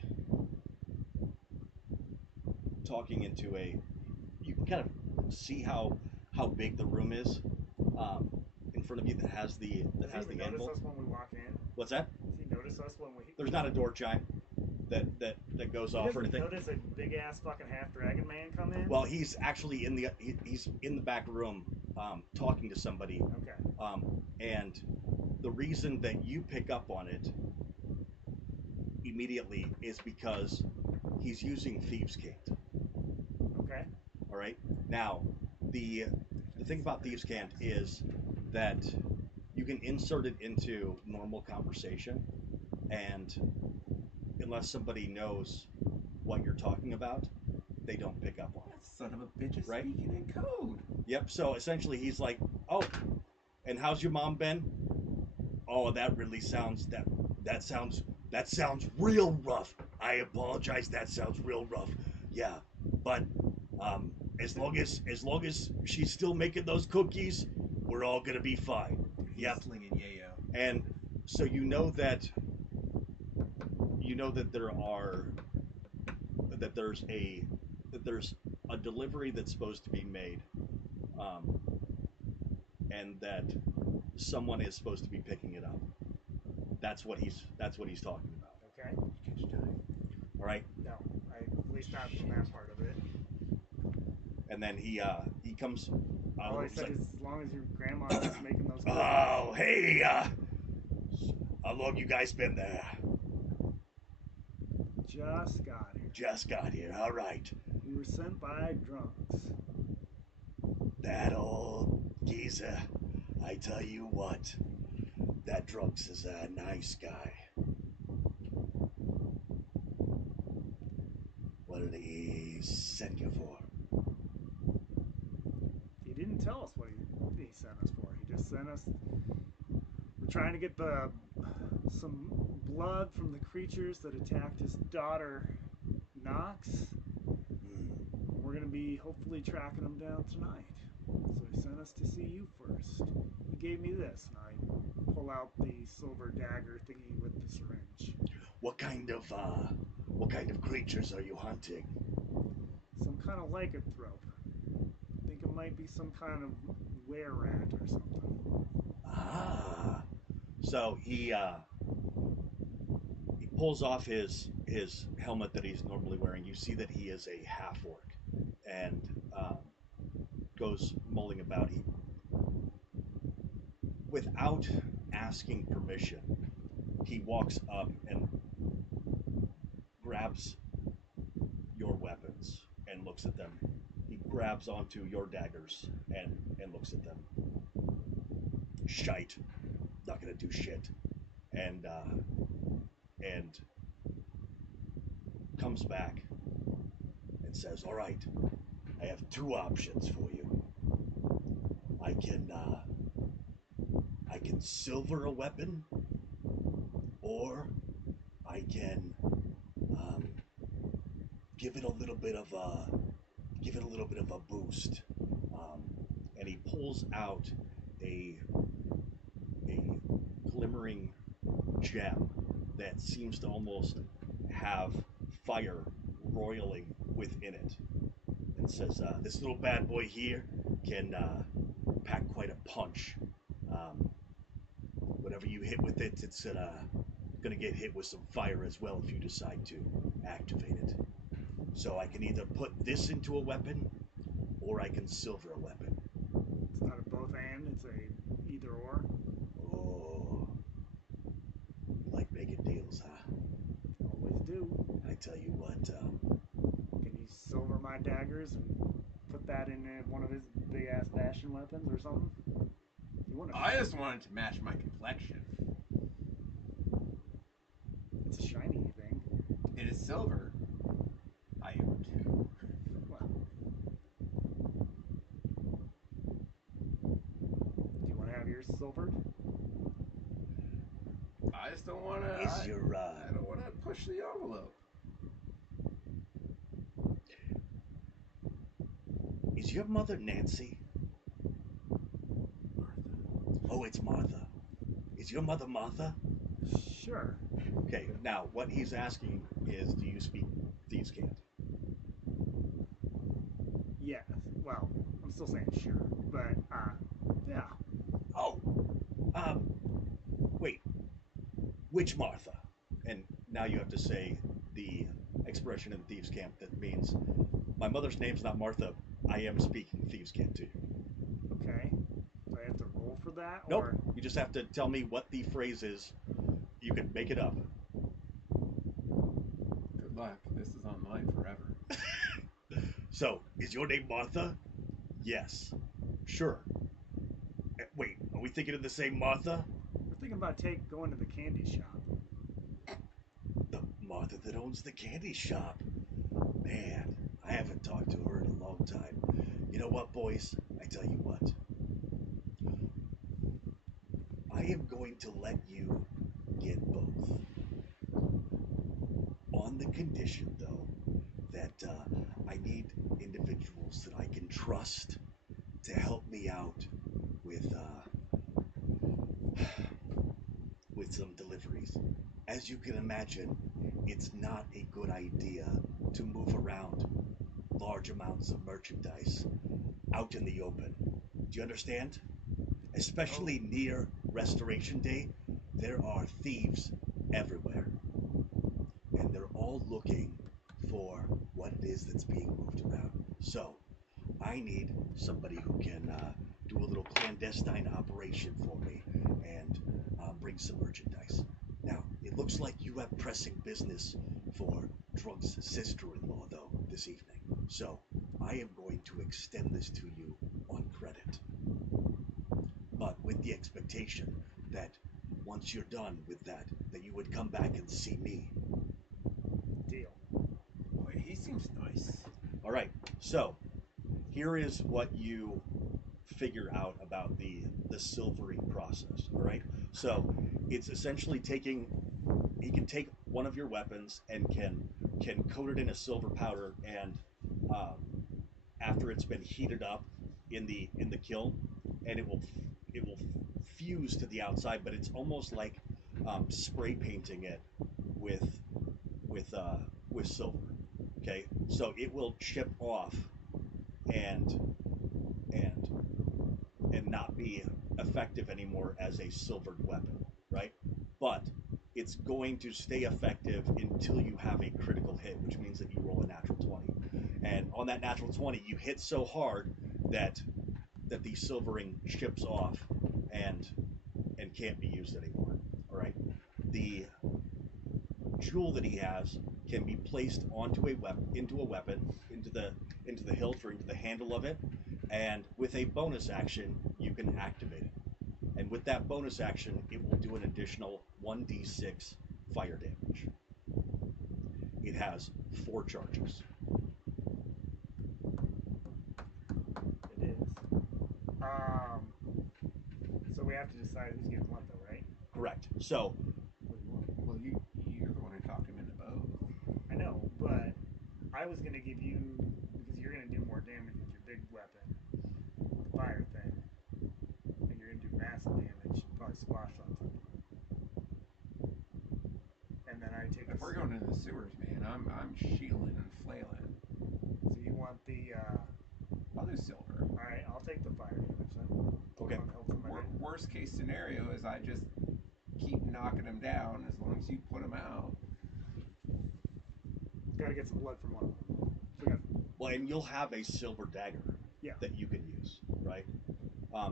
talking into a. You can kind of see how big the room is, in front of you that has the Does he even notice anvil. us when we walk in? What's that? Does he notice us when we? There's not a door chime that goes He off or doesn't anything. notice a big ass fucking half dragon man come in. Well, he's actually he's in the back room, talking to somebody, Okay. and the reason that you pick up on it immediately is because he's using thieves' cant. Okay. All right. Now, the thing about thieves' cant is that you can insert it into normal conversation, and unless somebody knows what you're talking about, they don't pick up on it. That son of a bitch is Right? speaking in code. Yep. So essentially, he's like, "Oh, and how's your mom been? Oh, that really sounds that sounds real rough. I apologize. That sounds real rough. Yeah, but as long as she's still making those cookies, we're all gonna be fine. He's Yep. slinging yayo. And so you know that there's a delivery that's supposed to be made, and that someone is supposed to be picking it up. That's what he's talking about. Okay. Catch time. All right. No, at least not from that part of it. And then he comes. All I said is as long as your grandma is making those. Oh, hey, how long you guys been there? Just got here. Just got here. All right. We were sent by drunks. That old geezer. I tell you what, that Drunks is a nice guy. What did he send you for? He didn't tell us what he sent us for. He just sent us. We're trying to get some blood from the creatures that attacked his daughter, Nox. We're gonna be hopefully tracking them down tonight. So he sent us to see you first. He gave me this, and I pull out the silver dagger thingy with the syringe. What kind of creatures are you hunting? Some kind of lycanthrope. I think it might be some kind of were-rat or something. Ah. So he pulls off his helmet that he's normally wearing. You see that he is a half orc, and goes mulling about. He, without asking permission, he walks up and grabs your weapons and looks at them. He grabs onto your daggers and looks at them. Shite. Not gonna do shit. And comes back and says, "All right, I have two options for you. I can silver a weapon, or I can give it a little bit of a boost." And he pulls out a glimmering gem that seems to almost have fire roiling within it, and says, "This little bad boy here can pack quite a punch. Whatever you hit with it, it's gonna get hit with some fire as well if you decide to activate it. So I can either put this into a weapon, or I can silver a weapon." It's not a both and, it's a either or. Oh, you like making deals, huh? Always do. I tell you what, Can you silver my daggers and put that in one of his big ass bashing weapons or something? You want to? I just wanted to match my complexion. It's a shiny thing. It is silver. I am too. Well, do you want to have yours silvered? I just don't want to. is your I don't want to push the envelope. Is your mother Nancy? Martha. Oh, it's Martha. Is your mother Martha? Sure. Okay, now what he's asking is, do you speak thieves' cant? Yeah. Well, I'm still saying sure, but yeah. Oh, wait, which Martha? And now you have to say the expression in thieves' camp that means, my mother's name's not Martha. I am speaking thieves' cant to you. Okay. Do I have to roll for that? Nope. Or You just have to tell me what the phrase is. You can make it up. Good luck. This is online forever. So, is your name Martha? Yes. Sure. Wait, are we thinking of the same Martha? we're thinking about going to the candy shop. The Martha that owns the candy shop. Man, I haven't talked to her in a long time. You know what, boys? I tell you what. I am going to let you get both. On the condition, though, that I need individuals that I can trust to help me out with some deliveries. As you can imagine, it's not a good idea to move around large amounts of merchandise out in the open. Do you understand? Especially near Restoration Day, there are thieves everywhere. And they're all looking for what it is that's being moved around. So, I need somebody who can do a little clandestine operation for me and bring some merchandise. Now, it looks like you have pressing business for Drunk's sister-in-law, though, this evening. So, I am going to extend this to you on credit. But with the expectation that once you're done with that you would come back and see me. Deal. Boy, he seems nice. All right, so here is what you figure out about the silvering process. All right, so it's essentially he can take one of your weapons and can coat it in a silver powder, and after it's been heated up in the kiln, and it will fuse to the outside, but it's almost like spray painting it with silver. Okay, so it will chip off and not be effective anymore as a silvered weapon, right? But it's going to stay effective until you have a critical hit, which means that you roll a natural 20. And on that natural 20, you hit so hard that the silvering chips off and can't be used anymore. All right. The jewel that he has can be placed onto into a weapon, into the hilt or into the handle of it, and with a bonus action, you can activate it. And with that bonus action, it will do an additional 1d6 fire damage. It has 4 charges. It is. So we have to decide who's getting what, though, right? Correct. So, What do you want? Well, you're the one who talked him into both. I know, but I was gonna give you, because you're gonna do more damage with your big weapon, the fire thing, and you're gonna do massive damage, probably splash on something. And then I take. If we're going into the sewers, man, I'm shielding and flailing. So you want the? I'll do silver. All right, I'll take the fire damage then. okay. I'll help somebody. Worst case scenario is I just keep knocking them down as long as you put them out. Gotta get some blood from one of them. So we got. Well, and you'll have a silver dagger Yeah. that you can use, right?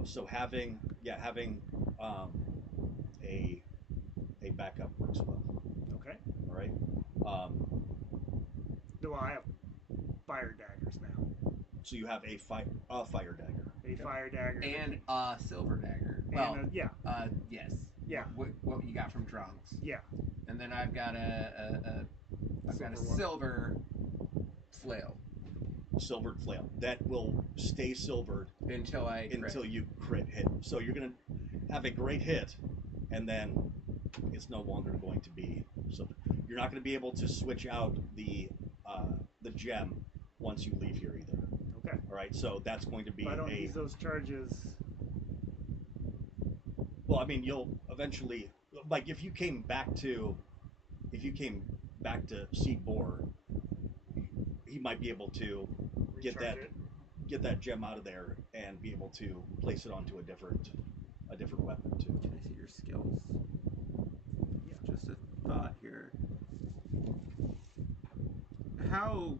So having a backup works well. Okay. All right. No, I have fire daggers now. So you have a fire dagger. A fire dagger. And a silver dagger. Well, yeah. yes. Yeah. What you got from Drunks. Yeah. And then I've got I've got a Silver one. silver flail Silvered flail that will stay silvered until you crit hit. So you're gonna have a great hit, and then it's no longer going to be silver. You're not going to be able to switch out the gem once you leave here either. Okay. All right, so that's going to be If I don't a. use those charges, Well, I mean, you'll eventually, like, if you came back to see Boar, he might be able to get recharge that it. get that gem out of there and be able to place it onto a different weapon too. Can I see your skills? Yeah. Just a thought here. How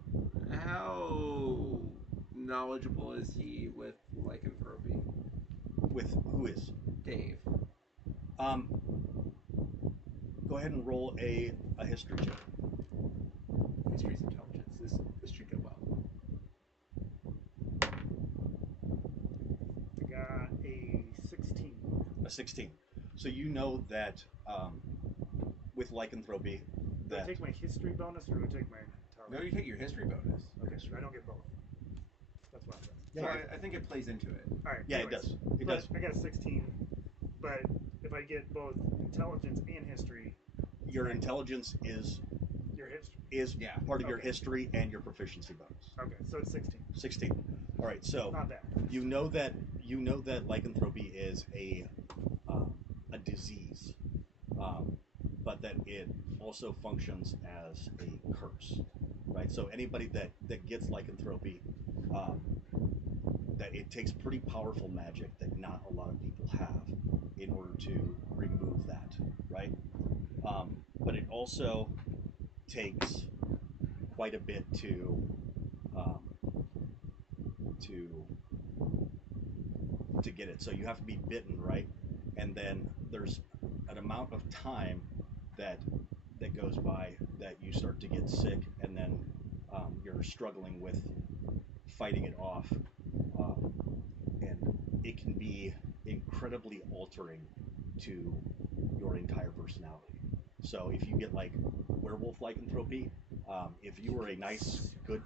knowledgeable is he with lycanthropy? With who is? Dave. Go ahead and roll a history check. History's intelligence. This should go well. I got a 16. A 16. So you know that with lycanthropy, Do I that take my history bonus or do I take my No, intelligence? you take your history bonus. Okay, I don't get both. That's what I'm saying. Yeah, So yeah. I think it plays into it. All right. yeah, it anyways. does. It But does. I got a 16. But if I get both intelligence and history, Your intelligence is your history. Yeah. part of your Okay. history and your proficiency bonus. Okay, so it's 16. 16. All right. So Not bad. you know that lycanthropy is a disease, but that it also functions as a curse, right? So anybody that gets lycanthropy, that it takes pretty powerful magic that not a lot of people have in order to remove that, right? But it also takes quite a bit to get it. So you have to be bitten, right? And then there's an amount of time that goes by that you start to get sick, and then you're struggling with fighting it off, and it can be incredibly altering to your entire personality. So if you get like werewolf lycanthropy, if you were a nice, good,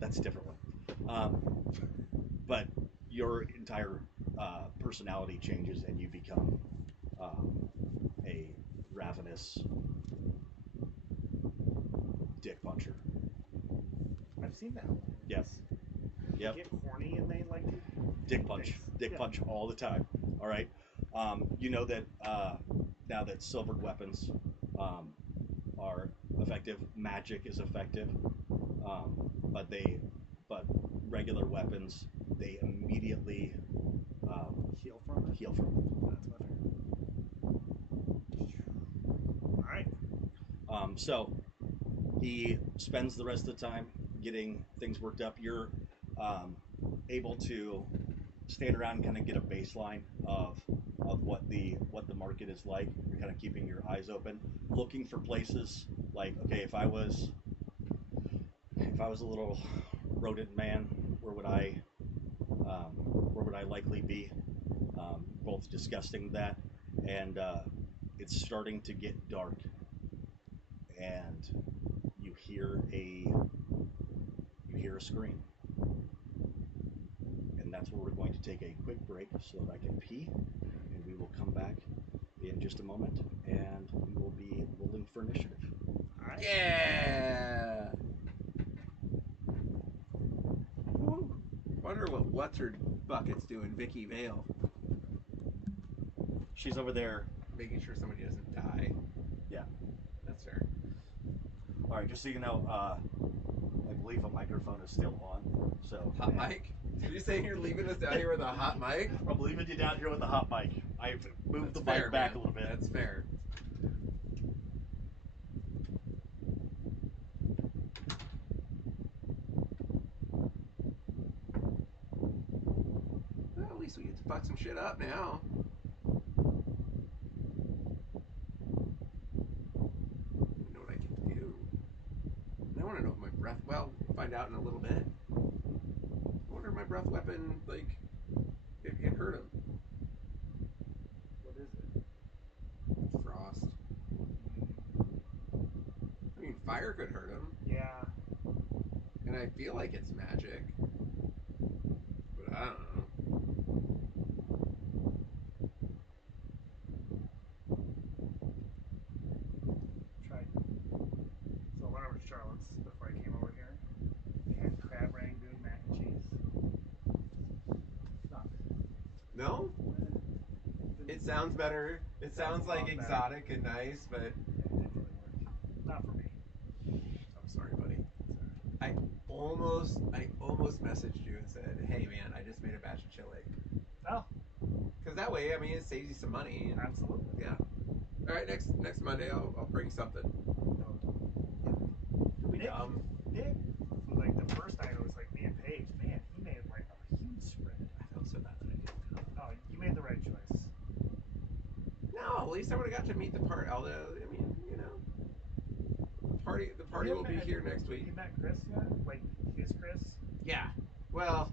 that's a different one. But your entire personality changes, and you become a ravenous dick puncher. I've seen that. Yep. They Yep. get horny and they like to. Dick punch. Dick Yeah. punch all the time. All right. You know that now that silvered weapons are effective, magic is effective, but regular weapons, they immediately Heal from it. heal from it. That's my favorite. All right. So he spends the rest of the time getting things worked up. You're able to stand around and kind of get a baseline of what the market is like. You're kind of keeping your eyes open, looking for places like, okay, if I was a little rodent man, where would I likely be? Both discussing that, and it's starting to get dark, and you hear a scream, and that's where we're going to take a quick break so that I can pee, and we will come back in just a moment, and we will be rolling for initiative. All right. Yeah. Woo. Wonder what what's her bucket's doing, Vicky Vale. She's over there. Making sure somebody doesn't die. Yeah. That's fair. All right, just so you know, I believe a microphone is still on, so Hot mic? Did you say you're leaving us down here with a hot mic? I'm leaving you down here with the hot mic. I've moved That's the mic fair, back man. a little bit. That's fair. Well, at least we get to fuck some shit up now. I know what I can do. And I want to know if my breath. Well, find out in a little bit. I wonder if my breath weapon, like, it hurt him. What is it? Frost. I mean, fire could hurt him, Yeah. and I feel like it's magic. But I don't know. Tried. So I went over to Charlotte's before I came over here. They had sounds better. It sounds a like lot better. exotic and nice, but It didn't really work. Not for me. I'm sorry, buddy. I almost messaged you and said, "Hey, man, I just made a batch of chili." Oh, Because that way, I mean, it saves you some money. And, absolutely. yeah. All right, next Monday, I'll bring something. Don't be Nick, dumb. Nick, like the first night it was like me and Paige. Man, he made like a huge spread. I felt so bad that I didn't come. Oh, you made the right choice. No, at least I would have got to meet the part. Although, I mean, you know, the party You will be met- here next week. You met Chris yet? Like his Chris? Yeah. Well,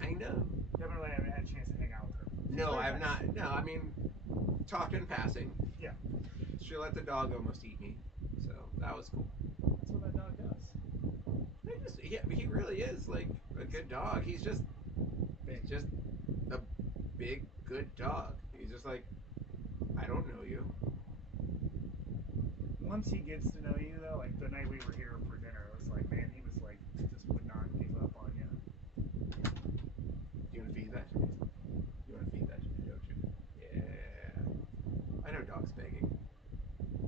kind of. You haven't really had a chance to hang out with her. No, Very I've nice. not. No, I mean, talked in passing. Yeah. She let the dog almost eat me, so that was cool. That's what that dog does. He really is like a good dog. He's just a big good dog. He's just like, I don't know you. Once he gets to know you, though, like the night we were here for dinner, it was like, man, he was like, just would not give up on you. You want to feed that to me? You want to feed that to me, don't you? Yeah. I know dog's begging.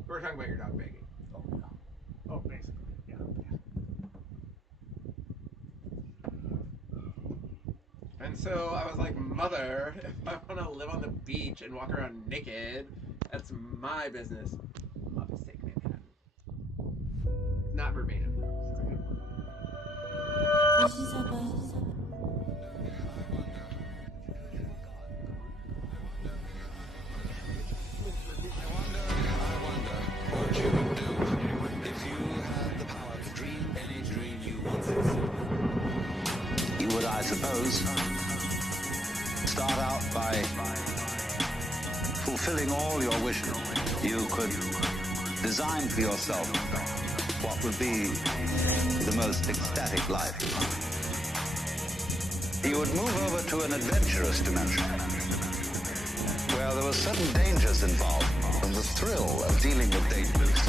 We're talking about your dog begging. Oh, yeah. Oh, basically, yeah. And so I was like, Mother, if I want to live on the beach and walk around naked, that's my business. Love steak Manhattan. Not verbatim. You would, I suppose, start out by fulfilling all your wishes. You could design for yourself what would be the most ecstatic life. You would move over to an adventurous dimension where there were certain dangers involved and the thrill of dealing with dangers.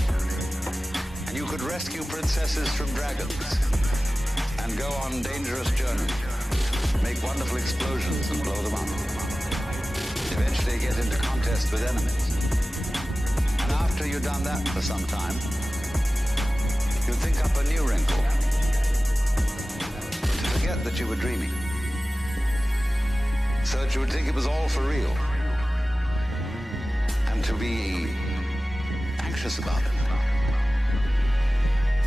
And you could rescue princesses from dragons and go on dangerous journeys, make wonderful explosions and blow them up. Eventually get into contest with enemies. And after you've done that for some time, you think up a new wrinkle to forget that you were dreaming. So that you would think it was all for real. And to be anxious about it.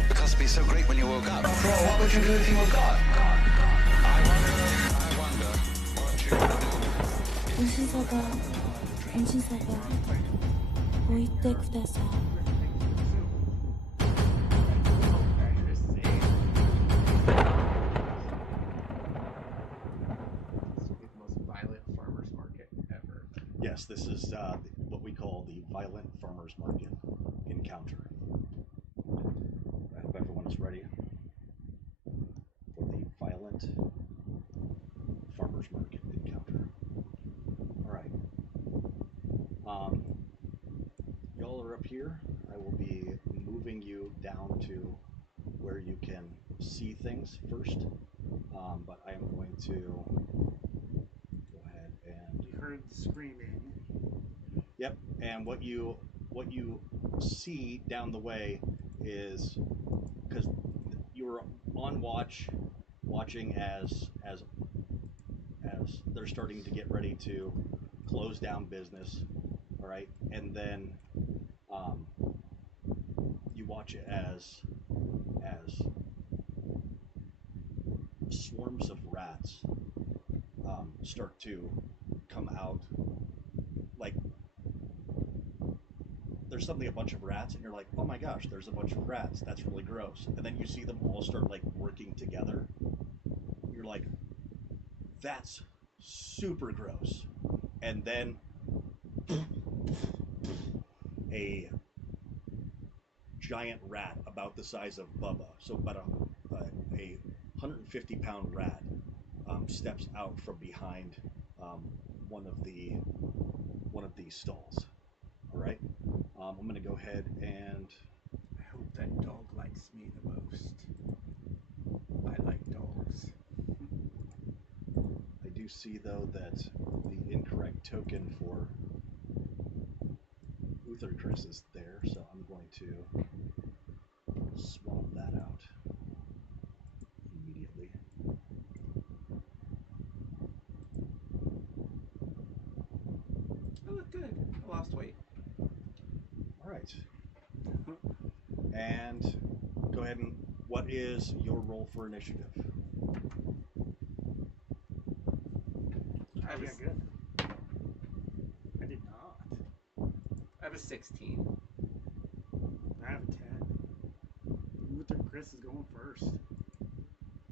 Because it'd be so great when you woke up. After all, what would you do if you woke up? I wonder what you would do. おじさが、おじさが、置いてください。 Yes, this is what we call the Violent Farmers Market encounter. I hope everyone is ready for the Violent Farmers Market encounter. All right. Y'all are up here. I will be moving you down to where you can see things first. But I am going to go ahead and You heard the screaming. Yep, and what you see down the way is because you were on watching as they're starting to get ready to close down business. All right, and then you watch it as swarms of rats start to come out. Like there's suddenly a bunch of rats and you're like, oh my gosh, there's a bunch of rats, that's really gross. And then you see them all start like working together. You're like, that's super gross. And then a giant rat about the size of Bubba, so about a 150-pound rat steps out from behind one of these stalls. All right, I'm going to go ahead and I hope that dog likes me the most. I like dogs. I do see though that the incorrect token for Uther Chris is there, so I'm going to swap that out immediately. I look good. I lost weight. All right. And go ahead and what is your roll for initiative? I have, Yeah, a, good. I did not. I have a 16. I have a 10. Luther Chris is going first.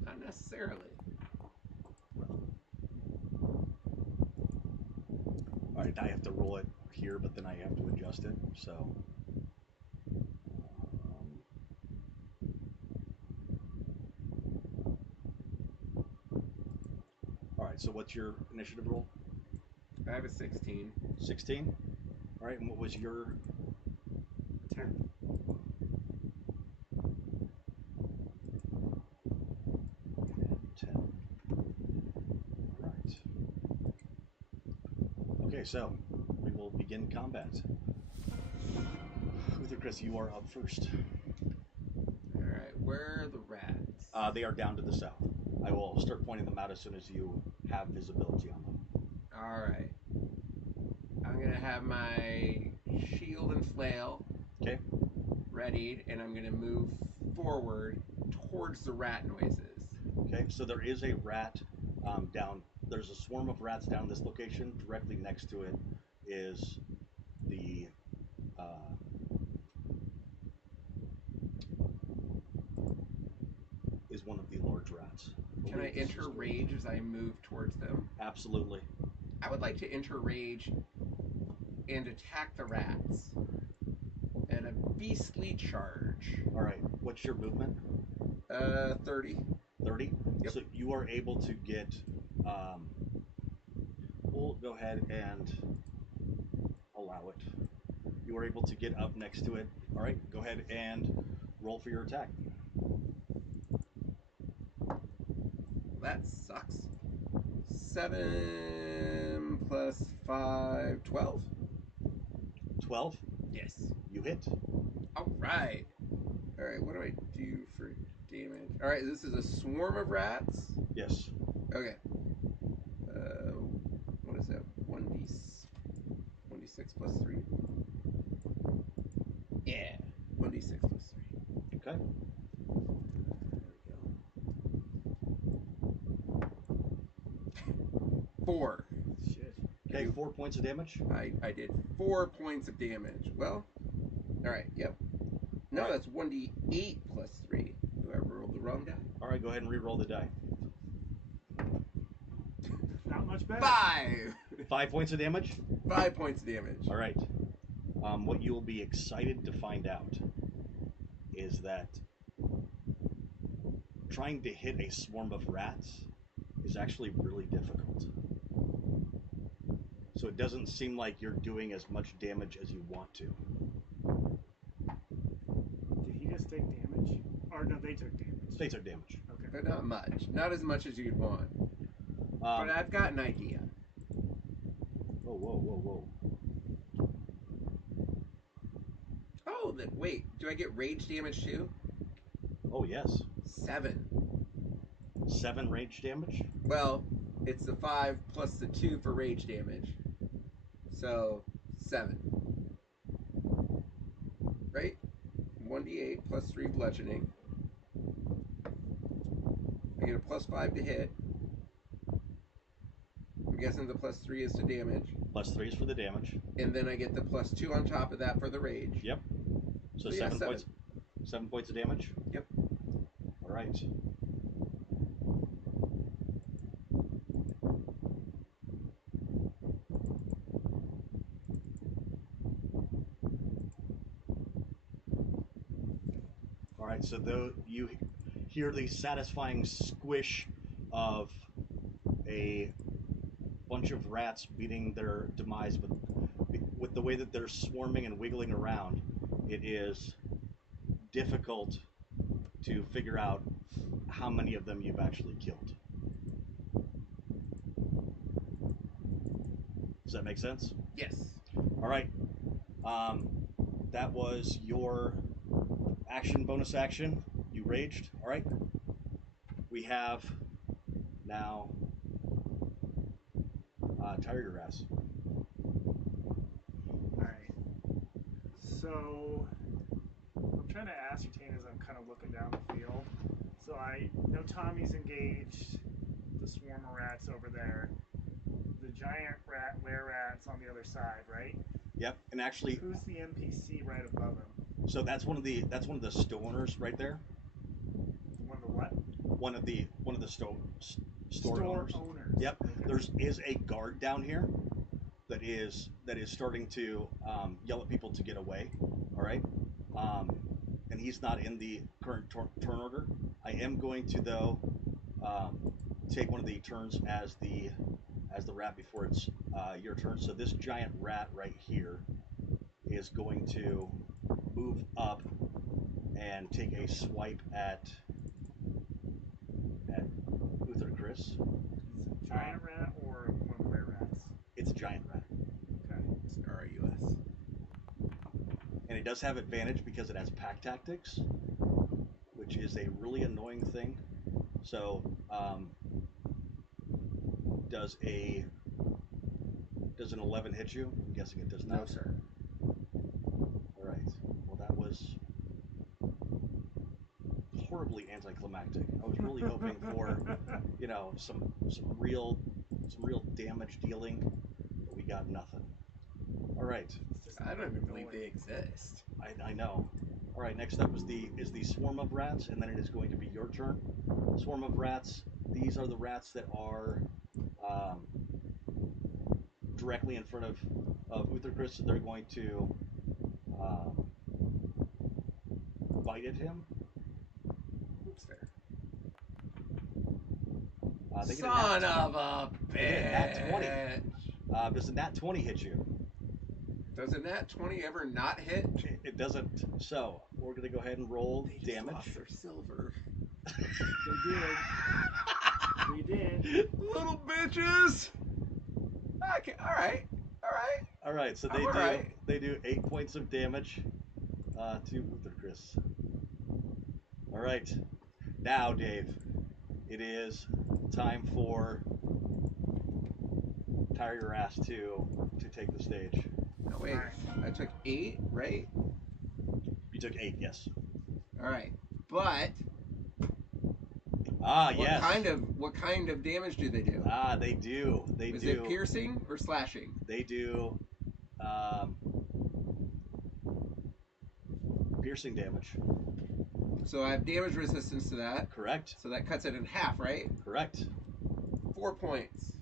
Not necessarily. All right, I have to roll it here, but then I have to adjust it. So, all right. So, what's your initiative roll? I have a 16. 16. All right, and what was your 10. 10? All right. Okay, so we will begin combat. Uther Chris, you are up first. Alright, where are the rats? They are down to the south. I will start pointing them out as soon as you have visibility on them. Alright. I'm gonna have my shield and flail Okay. readied, and I'm gonna move forward towards the rat noises. Okay, so there is a rat down. There's a swarm of rats down this location. Directly next to it is the is one of the large rats. Can I enter rage as I move towards them? Absolutely. I would like to enter rage and attack the rats at a beastly charge. All right. What's your movement? 30. 30. Yep. So you are able to get. We'll go ahead and allow it. You are able to get up next to it. All right. Go ahead and roll for your attack. That sucks. 7 plus 5, 12? 12. Yes. You hit. Alright. Alright, what do I do for damage? Alright, this is a swarm of rats? Yes. Okay. What is that? 1d6 plus 3? Yeah. 1d6 plus 3. Okay. There we go. 4. Shit. Okay. 4 points of damage. I did 4 points of damage. Well, alright, yep. No, that's 1d8 plus 3. Do I roll the wrong die? All right. Go ahead and re-roll the die. Not much better. 5! 5 points of damage. 5 points of damage. All right. What you will be excited to find out is that trying to hit a swarm of rats is actually really difficult. So it doesn't seem like you're doing as much damage as you want to. Did he just take damage? Or no, they took damage. They took damage. Okay. But not much. Not as much as you'd want. But I've got an idea. Whoa, whoa, whoa, whoa. Oh, wait. Do I get rage damage too? Oh, yes. 7. 7 rage damage. Well, it's the 5 plus the 2 for rage damage. So, 7. Right? 1d8 plus 3 bludgeoning. I get a plus 5 to hit. I'm guessing the plus 3 is to damage. Plus 3 is for the damage. And then I get the plus 2 on top of that for the rage. Yep. So So yeah, 7 7. points. 7 points of damage. Yep. All right. All right. So though you hear the satisfying squish of a bunch of rats beating their demise, but with the way that they're swarming and wiggling around, it is difficult to figure out how many of them you've actually killed. Does that make sense? Yes. All right. That was your action, bonus action. You raged. All right. We have now Tiger Grass. Alright. So, I'm trying to ascertain as I'm kind of looking down the field. So I know Tommy's engaged the swarm of rats over there. The giant were-rats on the other side, right? Yep. And actually, Who's the NPC right above him? so that's one of the stoners right there. One of the what? One of the store owners. Yep. Okay. Is a guard down here that is starting to yell at people to get away. All right. And he's not in the current turn order. I am going to though take one of the turns as the rat before it's your turn. So this giant rat right here is going to move up and take a swipe at Uther Chris. Is it a giant rat or one of the were-rats? It's a giant rat. Okay. RUS. And it does have advantage because it has pack tactics, which is a really annoying thing. So, does an 11 hit you? I'm guessing it does not. No, sir. All right. Well, that was horribly anticlimactic. I was really hoping for, some real damage dealing, but we got nothing. All right. I don't even believe they exist. I know. All right. Next up is the swarm of rats, and then it is going to be your turn. Swarm of rats. These are the rats that are directly in front of Uther Chris. So they're going to bite at him. Oops, there. They get Son of a They get a nat 20. bitch. Does a nat 20 hit you? Does a nat 20 ever not hit? It doesn't. So we're going to go ahead and roll They just damage. lost their silver. They did. Little bitches. Okay, all right. All right. So I'm all right. they do 8 points of damage to Uther Chris. All right. Now, Dave, it is time for Tire Your Ass to take the stage. No, wait. I took 8, right? You took 8, yes. All right. But Yes. what kind of damage do they do? They do. Is it piercing or slashing? They do piercing damage. So I have damage resistance to that. Correct. So that cuts it in half, right? Correct. 4 points.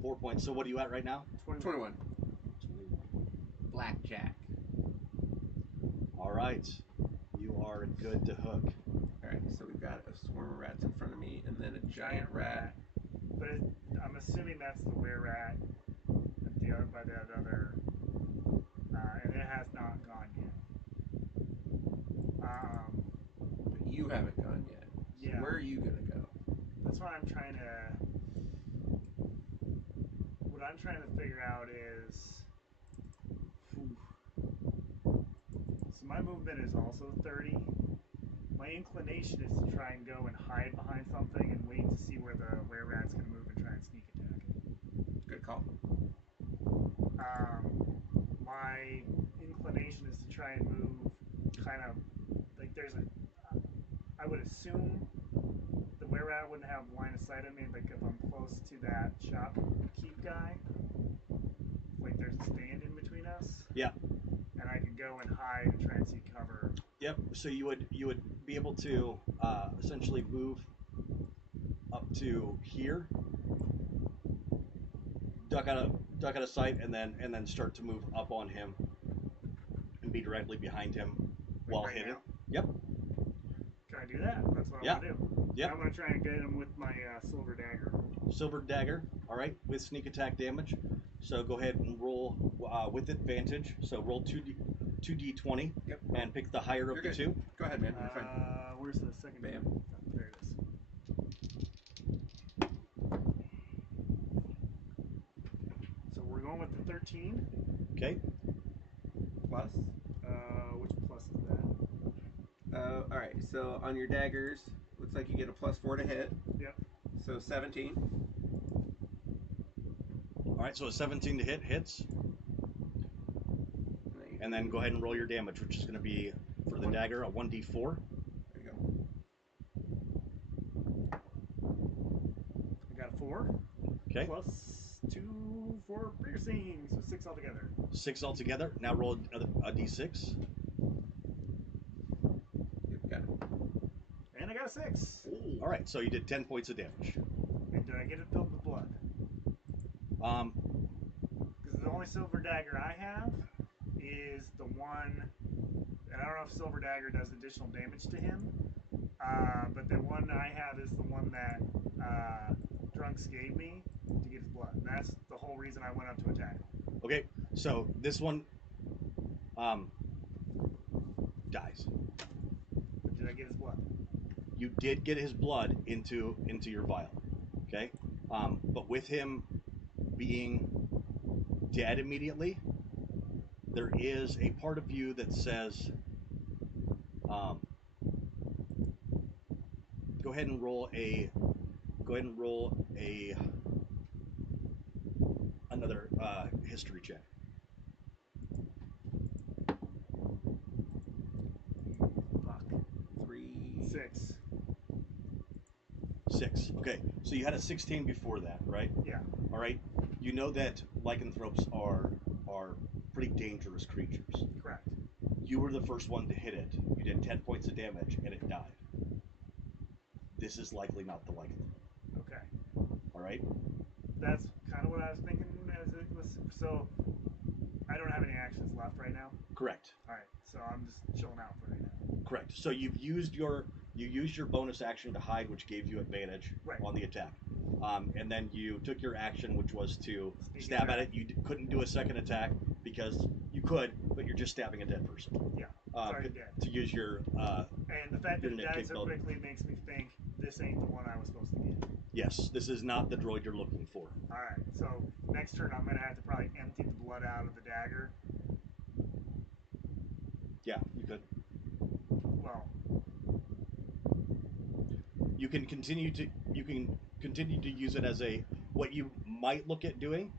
4 points. So what are you at right now? 21. Blackjack. All right. You are good to hook. Alright, so we've got a swarm of rats in front of me and then a giant rat. But I'm assuming that's the were-rat by that other, and it has not gone yet. But you haven't gone yet. So Yeah. where are you going to go? That's why I'm trying to. What I'm trying to figure out is. So my movement is also 30. My inclination is to try and go and hide behind something and wait to see where the were-rat's going to move and try and sneak attack. Good call. My inclination is to try and move kind of like I would assume the were-rat wouldn't have line of sight on me, like if I'm close to that shopkeep guy, like there's a stand in between us. Yeah. And I could go and hide and try and see cover. Yep. So you would be able to essentially move up to here, duck out of sight, and then start to move up on him and be directly behind him while right hitting. now? Yep. Can I do that? That's what Yeah. I want to do. Yep. I'm going to try and get him with my silver dagger. Silver dagger. All right, with sneak attack damage. So go ahead and roll with advantage. So roll 2d20. Yep. And pick the higher of You're the good. two. Go ahead, man. You're fine. Where's the second? Bam. There it is. going with the 13. Okay. Plus. Which plus is that? All right. So on your daggers, looks like you get a +4 to hit. Yep. So 17. All right, so a 17 to hit hits. And then go ahead and roll your damage, which is going to be, for the dagger, a 1d4. There you go. I got a 4. Okay. Plus 2 for piercing, so 6 altogether. 6 altogether. Now roll a d6. Yep, got it. And I got a 6. All right, so you did 10 points of damage. And did I get it filled with blood? Because the only silver dagger I have is the one, and I don't know if silver dagger does additional damage to him, but the one I have is the one that Drunks gave me to get his blood. And that's the whole reason I went up to attack him. Okay, so this one dies. But did I get his blood? You did get his blood into your vial. Okay, but with him being dead immediately, there is a part of you that says, go ahead and roll another history check. Fuck. 3. 6. 6. Okay, so you had a 16 before that, right? Yeah. All right. You know that lycanthropes are pretty dangerous creatures. Correct. You were the first one to hit it. You did 10 points of damage, and it died. This is likely not the lycanthrope. Okay. All right. That's kind of what I was thinking as it was. So I don't have any actions left right now. Correct. All right. So I'm just chilling out for right now. Correct. So you used your bonus action to hide, which gave you advantage Right. on the attack. And then you took your action, which was to Sneak stab at attack. it. You couldn't do a second attack because you could, but you're just stabbing a dead person. Yeah. It's already dead. To use your And the fact that it Your died so capability. quickly makes me think this ain't the one I was supposed to get. yes, this is not the droid you're looking for. All right. So next turn I'm gonna have to probably empty the blood out of the dagger. Yeah, you could. Well, You can continue to use it as a, what you might look at doing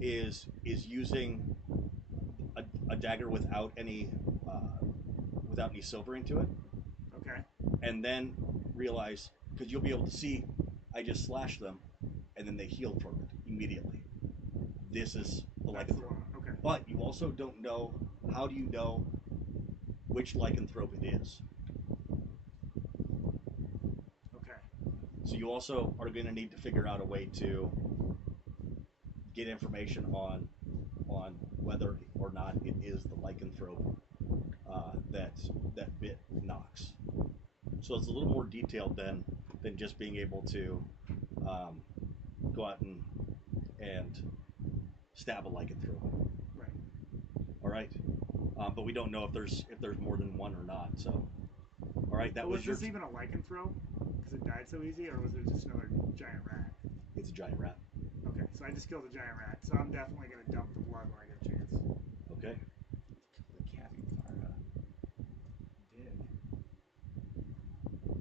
is using a dagger without any silver into it, okay. and then realize, because you'll be able to see, I just slashed them, and then they heal from it immediately. This is the That's the lycanthrope. one. Okay. But you also don't know, how do you know which lycanthrope it is? Okay. So you also are going to need to figure out a way to get information on whether or not it is the lycanthrope that bit Nox. So it's a little more detailed than just being able to go out and stab a lycanthrope. Right. All right, but we don't know if there's more than one or not. So, all right, that But was was this even a lycanthrope? Because it died so easy, or was it just another giant rat? It's a giant rat. Okay, so I just killed a giant rat, so I'm definitely gonna dump the blood when I get a chance. Okay. The capybara. Did.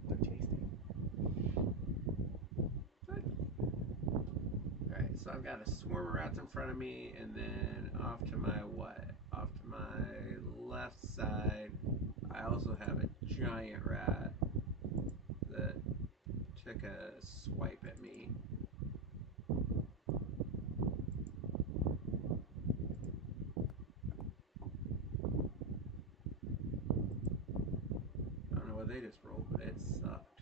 They're tasty. Alright, so I've got a swarm of rats in front of me, and then off to my what? Off to my left side, I also have a giant rat that took a swipe at me. I don't know what they just rolled, but it sucked.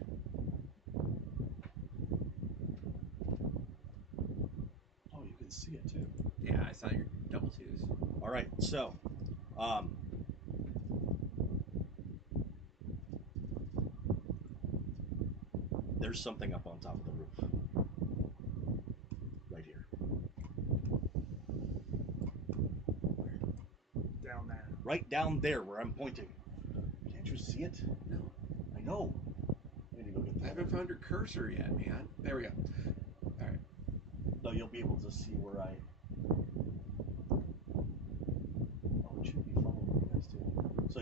Oh, you can see it too. Yeah, I saw your double twos. All right, so there's something up on top of the roof, right here. Down there. Right down there where I'm pointing. Can't you see it? No, I know. I need to go get I that. haven't found your cursor yet, man. There we go. Alright. No, you'll be able to see where I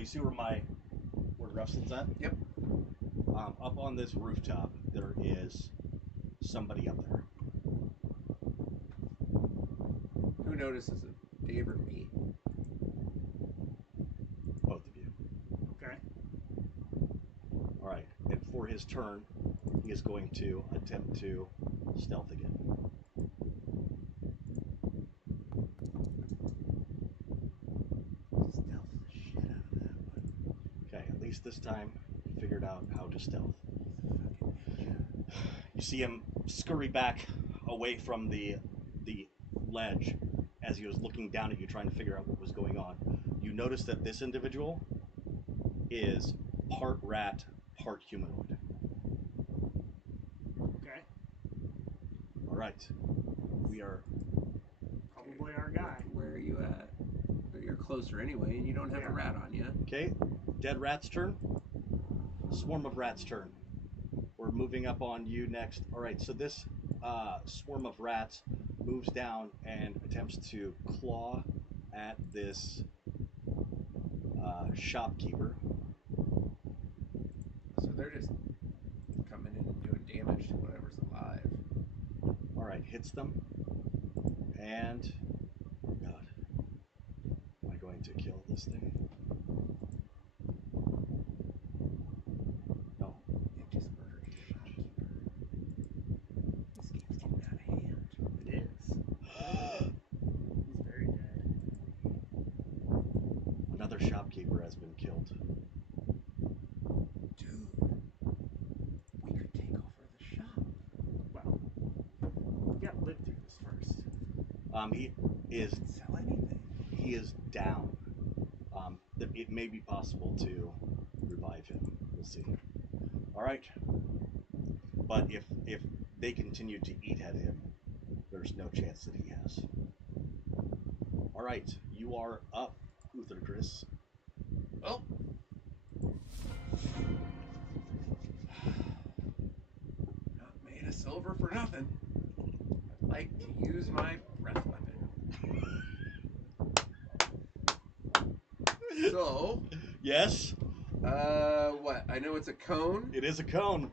you see where Ruffson's at? Yep. Up on this rooftop, there is somebody up there. Who notices it? Dave or me? Both of you. Okay. All right. And for his turn, he is going to attempt to stealth again. Stealth the shit out of that one. Okay. At least this time, he figured out how to stealth. Fucking ninja. You see him scurry back away from the ledge as he was looking down at you, trying to figure out what was going on. You notice that this individual is part rat, part humanoid. Okay. All right, we are. Probably our guy. Where are you at? You're closer anyway, and you don't have a rat on you. Okay, dead rat's turn. Swarm of rats' turn. We're moving up on you next. All right, so this swarm of rats moves down and attempts to claw at this shopkeeper. So they're just coming in and doing damage to whatever's alive. All right, hits them. And, oh God, am I going to kill this thing? No. It just murdered a shopkeeper. This game's getting out of hand. It is. He's very dead. Another shopkeeper has been killed. Dude, we could take over the shop. Well, we gotta live through this first. He is Doesn't sell anything. he is down. It may be possible to revive him. We'll see. All right. But if they continue to eat at him, there's no chance that he has. All right, you are up, Uther Chris. Oh. Not made of silver for nothing. I'd like to use my breath weapon. So, Yes, what? I know it's a cone, it is a cone.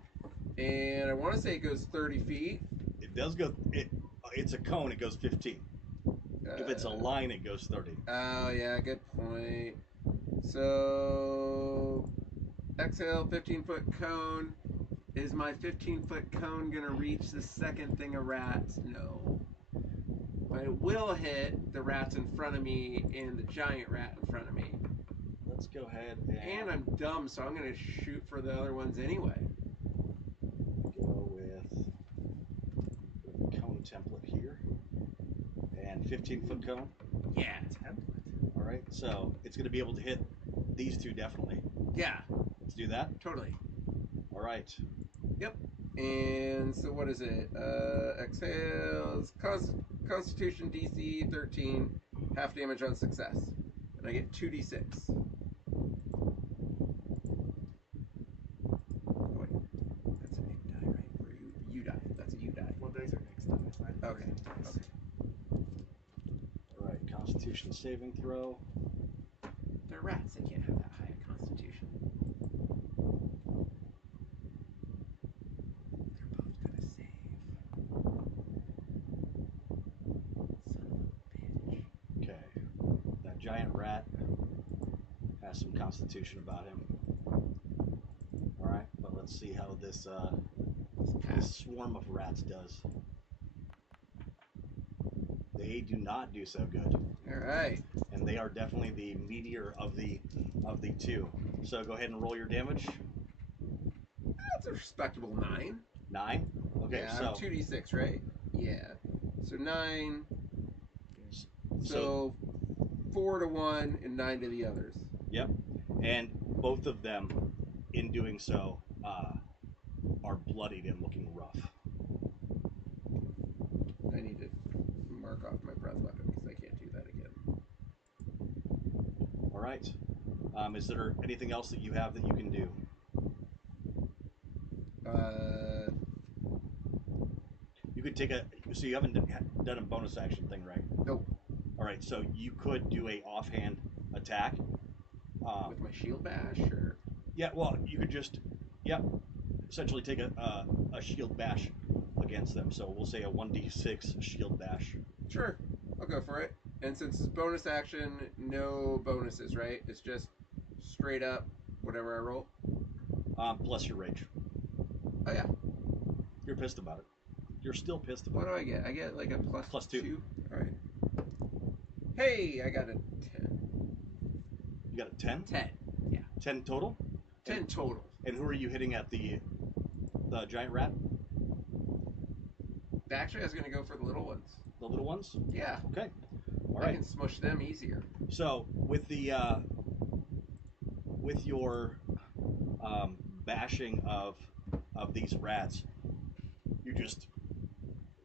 and I want to say it goes 30 feet. It does go. It's a cone. It goes 15. If it's a line, it goes 30. Oh, yeah, good point. So, exhale, 15-foot cone. Is my 15-foot cone going to reach the second thing of rats? No. But it will hit the rats in front of me and the giant rat in front of me. Let's go ahead And I'm dumb, so I'm going to shoot for the other ones anyway. go with the cone template here. And 15-foot cone. Yeah. Template. All right, so it's going to be able to hit these two definitely. Yeah, Let's do that. totally. All right. Yep. And so what is it? Exhales. Constitution DC 13. Half damage on success. And I get 2d6. Oh, wait. That's a Nick die, right? Or you die. That's a you die. Well, those are next dice. I Okay. dice. All right. Constitution saving throw. They're rats. They can't have that high a constitution. They're both gonna save. Son of a bitch. Okay. That giant rat has some constitution about him. All right, but let's see how this this swarm of rats does. They do not do so good, Alright. and they are definitely the meatier of the two. So go ahead and roll your damage. That's a respectable 9. 9. Okay, Yeah, so I'm 2d6, right? Yeah. So 9. so So 4 to one and 9 to the others. yep, and both of them, in doing so, are bloodied and looking rough. I need to mark off my breath weapon because I can't do that again. All right. Is there anything else that you have that you can do? You could take a. So you haven't done a bonus action thing, right? Nope. All right. So you could do a offhand attack With my shield bash, or Yeah, well, you could just, yep, essentially take a shield bash against them. So we'll say a 1d6 shield bash. sure, I'll go for it. And since it's bonus action, no bonuses, right? It's just straight up whatever I roll. Plus your rage. Oh yeah. You're pissed about it. You're still pissed What about do I get? I get like a Plus two. All right. Hey, I got a 10. You got a 10? 10. Yeah. 10 total? 10 total. And who are you hitting at the giant rat? Actually, I was gonna go for the little ones. The little ones? Yeah. Okay. All I right. can smush them easier. So with the with your bashing of these rats, you just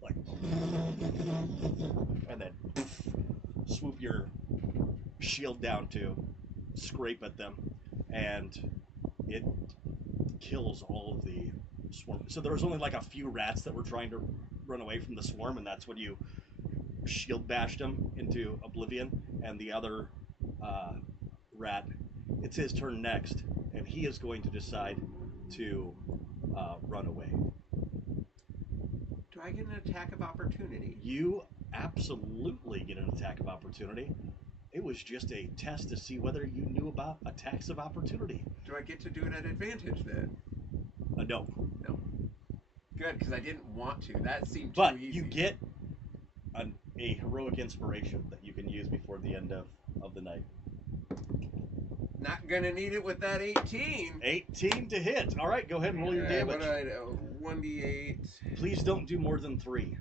like and then swoop your shield down to scrape at them, and it kills all of the swarm. So there was only like a few rats that were trying to run away from the swarm, and that's when you shield bashed him into oblivion. And the other rat, it's his turn next, and he is going to decide to run away. Do I get an attack of opportunity? You absolutely get an attack of opportunity. It was just a test to see whether you knew about attacks of opportunity. Do I get to do it at advantage then? No. No. Good, because I didn't want to. That seemed too But easy. you get a heroic inspiration that you can use before the end of the night. Not gonna need it with that 18. 18 to hit. All right, go ahead and roll your Alright, damage. What do I do? 1d8. Please don't do more than 3.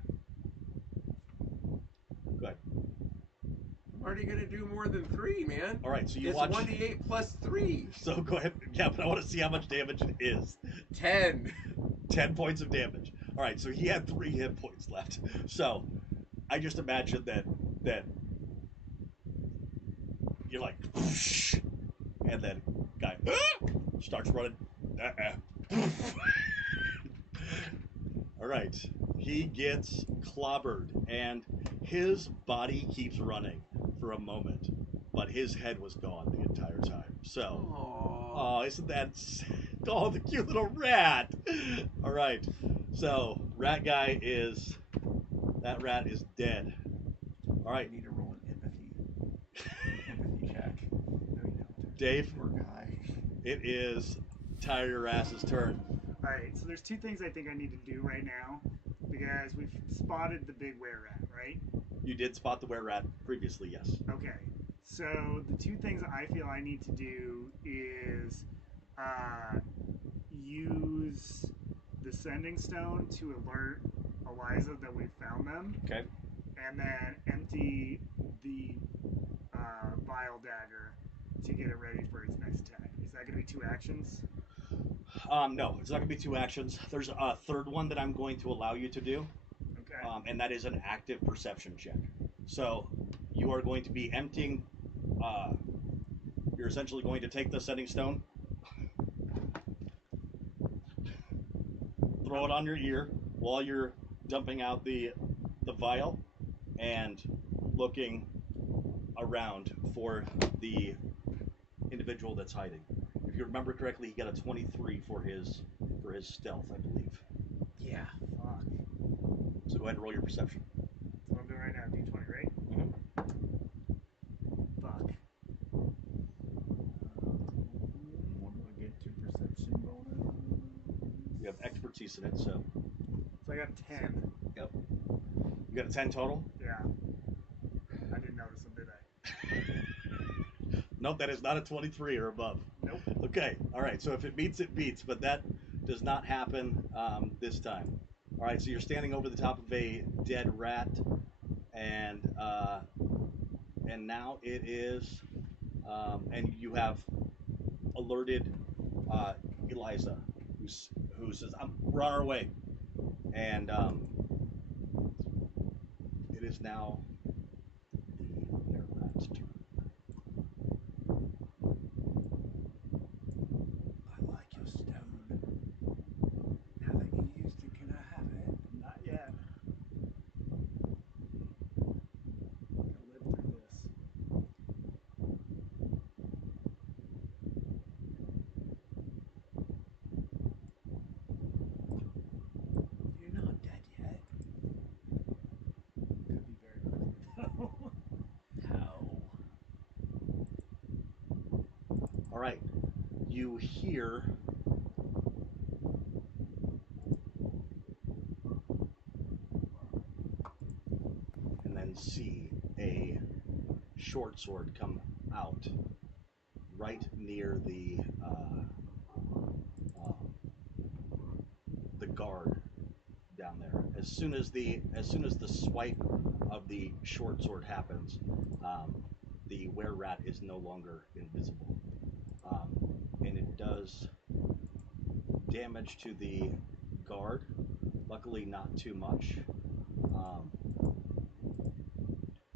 Go ahead. I'm already gonna do more than 3, man. All right, so you It's watch. 1d8 plus 3. So go ahead. Yeah, but I want to see how much damage it is. 10. 10 points of damage. All right, so he had 3 hit points left. So I just imagine that you're like, whoosh, and then guy starts running. All right, he gets clobbered, and his body keeps running for a moment, but his head was gone the entire time. So, Aww. oh, isn't that oh, the cute little rat? All right, so rat guy that rat is dead. All I right, need to roll an empathy check. No, you don't. Dave, Poor guy. it is Tire Your Ass's turn. Alright, so there's 2 things I think I need to do right now. Because we've spotted the big were rat, right? You did spot the were rat previously, yes. Okay. So the 2 things I feel I need to do is use the sending stone to alert Eliza that we found them, Okay. and then empty the vile dagger to get it ready for its next attack. Is that going to be 2 actions? No, it's not going to be 2 actions. There's a third one that I'm going to allow you to do, Okay. and that is an active perception check. So you are going to be emptying. You're essentially going to take the sending stone, throw it on your ear while you're dumping out the vial, and looking around for the individual that's hiding. If you remember correctly, he got a 23 for his stealth, I believe. Yeah. Fuck. So go ahead and roll your perception. That's what I'm doing right now. D20, right? Mhm. Fuck. What do I get to perception bonus? You have expertise in it, so So I got 10. you got a 10 total. Yeah. I didn't notice them, did I? Nope, that is not a 23 or above. Nope. Okay, all right. So if it beats, it beats, but that does not happen this time. All right, so you're standing over the top of a dead rat, and now it is, and you have alerted Eliza, who says, "We're on our way," and it is now the bear rat's turn. I like your stone. Now that you used it, can I have it? Not yet. Gotta live through this. All right, you hear and then see a short sword come out right near the guard down there. As soon as the swipe of the short sword happens, the were-rat is no longer invisible, and it does damage to the guard. Luckily, not too much.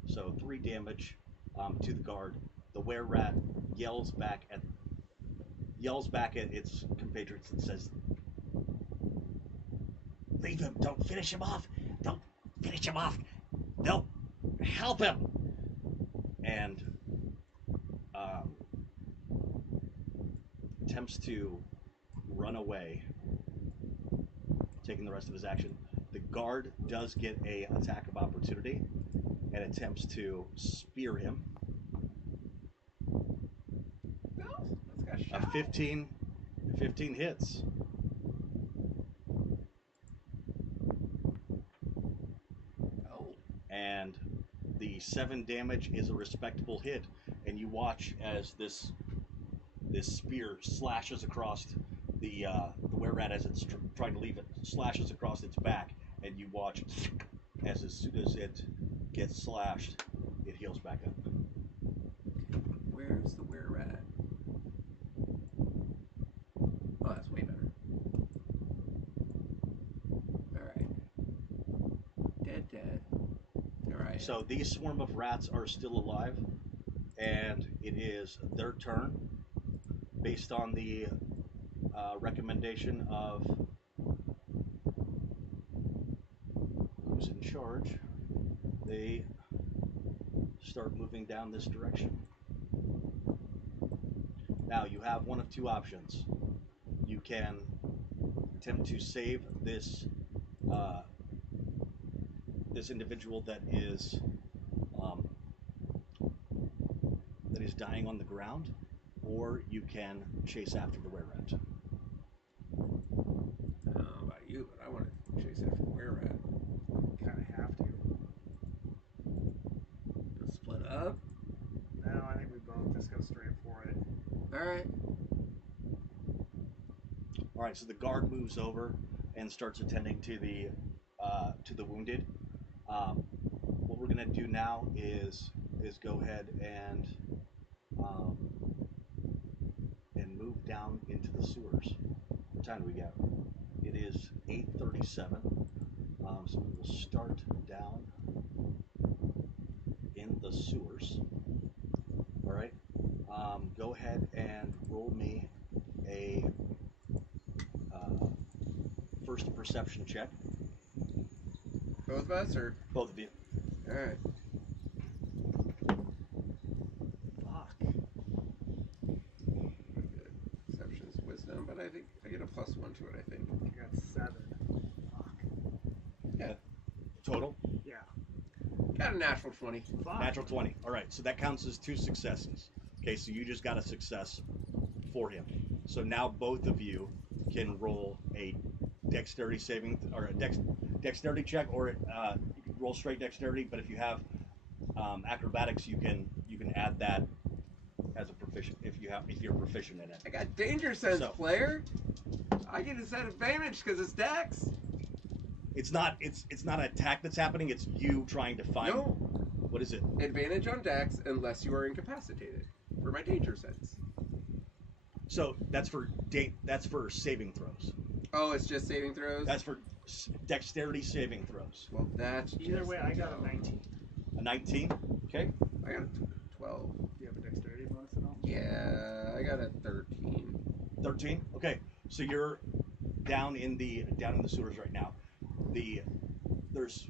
So 3 damage to the guard. The were-rat yells back at its compatriots and says, "Leave him! Don't finish him off! Don't finish him off! No, help him!" And attempts to run away, taking the rest of his action. The guard does get a attack of opportunity and attempts to spear him. No, let's go A shot. 15 hits. Oh, And the 7 damage is a respectable hit, and you watch as this spear slashes across the were-rat as it's trying to leave it, slashes across its back, and you watch as soon as it gets slashed, it heals back up. where's the were-rat? Oh, that's way better. Alright. Dead. Alright. So these swarm of rats are still alive, and it is their turn, based on the recommendation of who's in charge. They start moving down this direction. Now you have one of 2 options. You can attempt to save this this individual that is dying on the ground, or you can chase after the were-rat. I don't know about you, but I want to chase after the were-rat. Kind of have to. Let's split up. No, I think we both just go straight for it. Alright. All right, so the guard moves over and starts attending to the wounded. What we're gonna do now is go ahead and move down into the sewers. What time do we got? It is 8:37. So we will start down in the sewers. All right. Go ahead and roll me a first perception check. Both of us, or? Both of you. Alright. Fuck. Perception's wisdom, but I think I get a +1 to it, I think. I got 7. Fuck. Yeah. Total? Yeah. Got a natural 20. Fuck. Natural 20. All right, so that counts as 2 successes. Okay, so you just got a success for him. So now both of you can roll a dexterity saving or a dexterity check, or you can roll straight dexterity. But if you have acrobatics, you can add that as a proficient if you're proficient in it. I got danger sense, So- player. I get disadvantage because it's dex. It's not an attack that's happening. It's you trying to find. No. What is it? Advantage on dex unless you are incapacitated for my danger sense. So that's for saving throws. Oh, it's just saving throws? That's for dexterity saving throws. Well, that's Either just way, I got a dumb. 19. A 19. Okay. I got a 12. Do you have a dexterity bonus at all? Yeah, I got a 13. 13. Okay. So you're down in the sewers right now. There's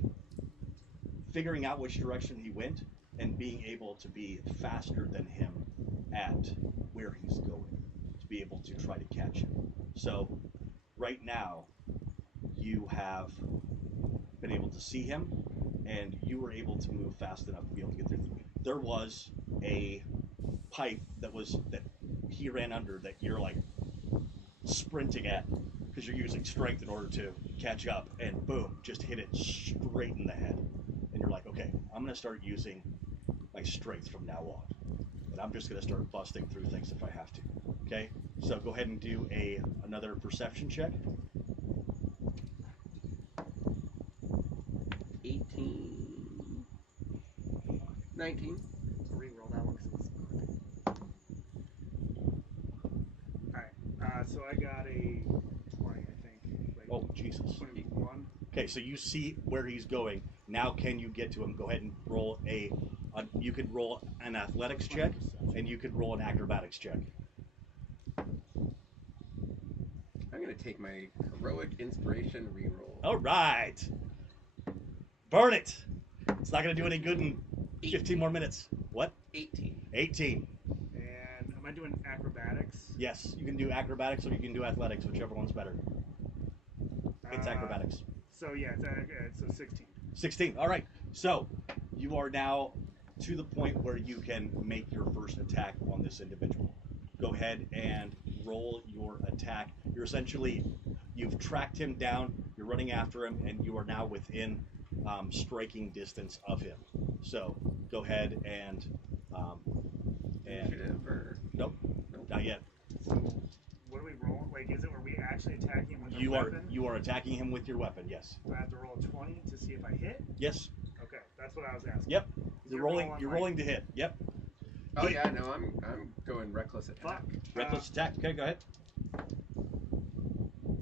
figuring out which direction he went and being able to be faster than him at where he's going to be able to try to catch him. So right now you have been able to see him and you were able to move fast enough to be able to get through. There was a pipe that he ran under that you're like sprinting at because you're using strength in order to catch up, and boom, just hit it straight in the head. And you're like, okay, I'm gonna start using my strength from now on, and I'm just gonna start busting through things if I have to. Okay, so go ahead and do another perception check. 18. 19. Re-roll that one because it was. Alright, so I got a 20, I think. Wait, Oh Jesus. 21. Okay, so you see where he's going. Now, can you get to him? Go ahead and roll you could roll an athletics check, and you could roll an acrobatics check. I'm going to take my heroic inspiration reroll. All right. Burn it. It's not going to do any good in 15 more minutes. What? 18. 18. And am I doing acrobatics? Yes, you can do acrobatics or you can do athletics, whichever one's better. It's acrobatics. So yeah, so 16. 16. All right. So you are now to the point where you can make your first attack on this individual. Go ahead and roll your attack. You've tracked him down, you're running after him, and you are now within striking distance of him. So go ahead and Initiative or... nope, not yet. So what do we roll? Like, is it where we actually attack him with a You weapon? are attacking him with your weapon. Yes. Do I have to roll a 20 to see if I hit? Yes. Okay, that's what I was asking. Yep. You're You're rolling to hit. Yep. Oh yeah, no, I'm going reckless attack. Fuck. Reckless attack. Okay, go ahead.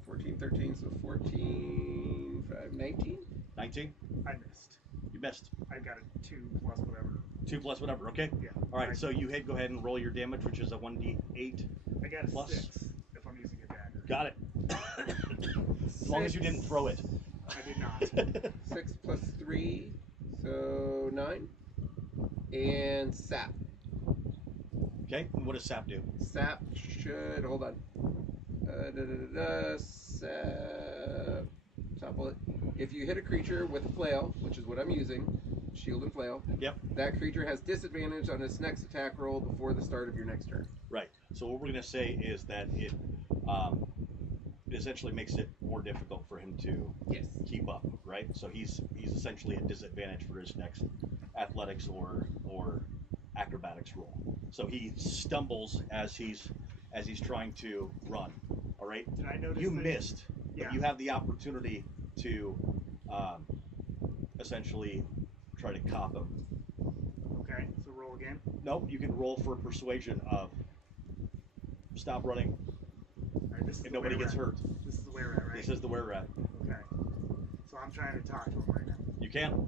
14, 13, so 14, 5, 19? 19. I missed. You missed. I got a 2 plus whatever. 2 plus whatever. Okay. Yeah. All right. So you go ahead and roll your damage, which is a 1d8. I got a plus. 6 if I'm using a dagger. Got it. As long as you didn't throw it. I did not. 6 plus 3, so 9. And sap. Okay. And what does sap do? Sap should... Hold on. Sap bullet. If you hit a creature with a flail, which is what I'm using, shield and flail, Yep. that creature has disadvantage on its next attack roll before the start of your next turn. Right. So what we're gonna say is that it essentially makes it more difficult for him to Yes. keep up. Right. So he's essentially at disadvantage for his next athletics or acrobatics roll. So he stumbles as he's trying to run. All right. Did I notice You that- missed. Yeah. But you have the opportunity to essentially try to cop him. Okay, so roll again. Nope, you can roll for persuasion of stop running Alright, this is and the nobody were gets rat. hurt. This is the were rat, right? This is the were rat. Okay. So I'm trying to talk to him right now. You can.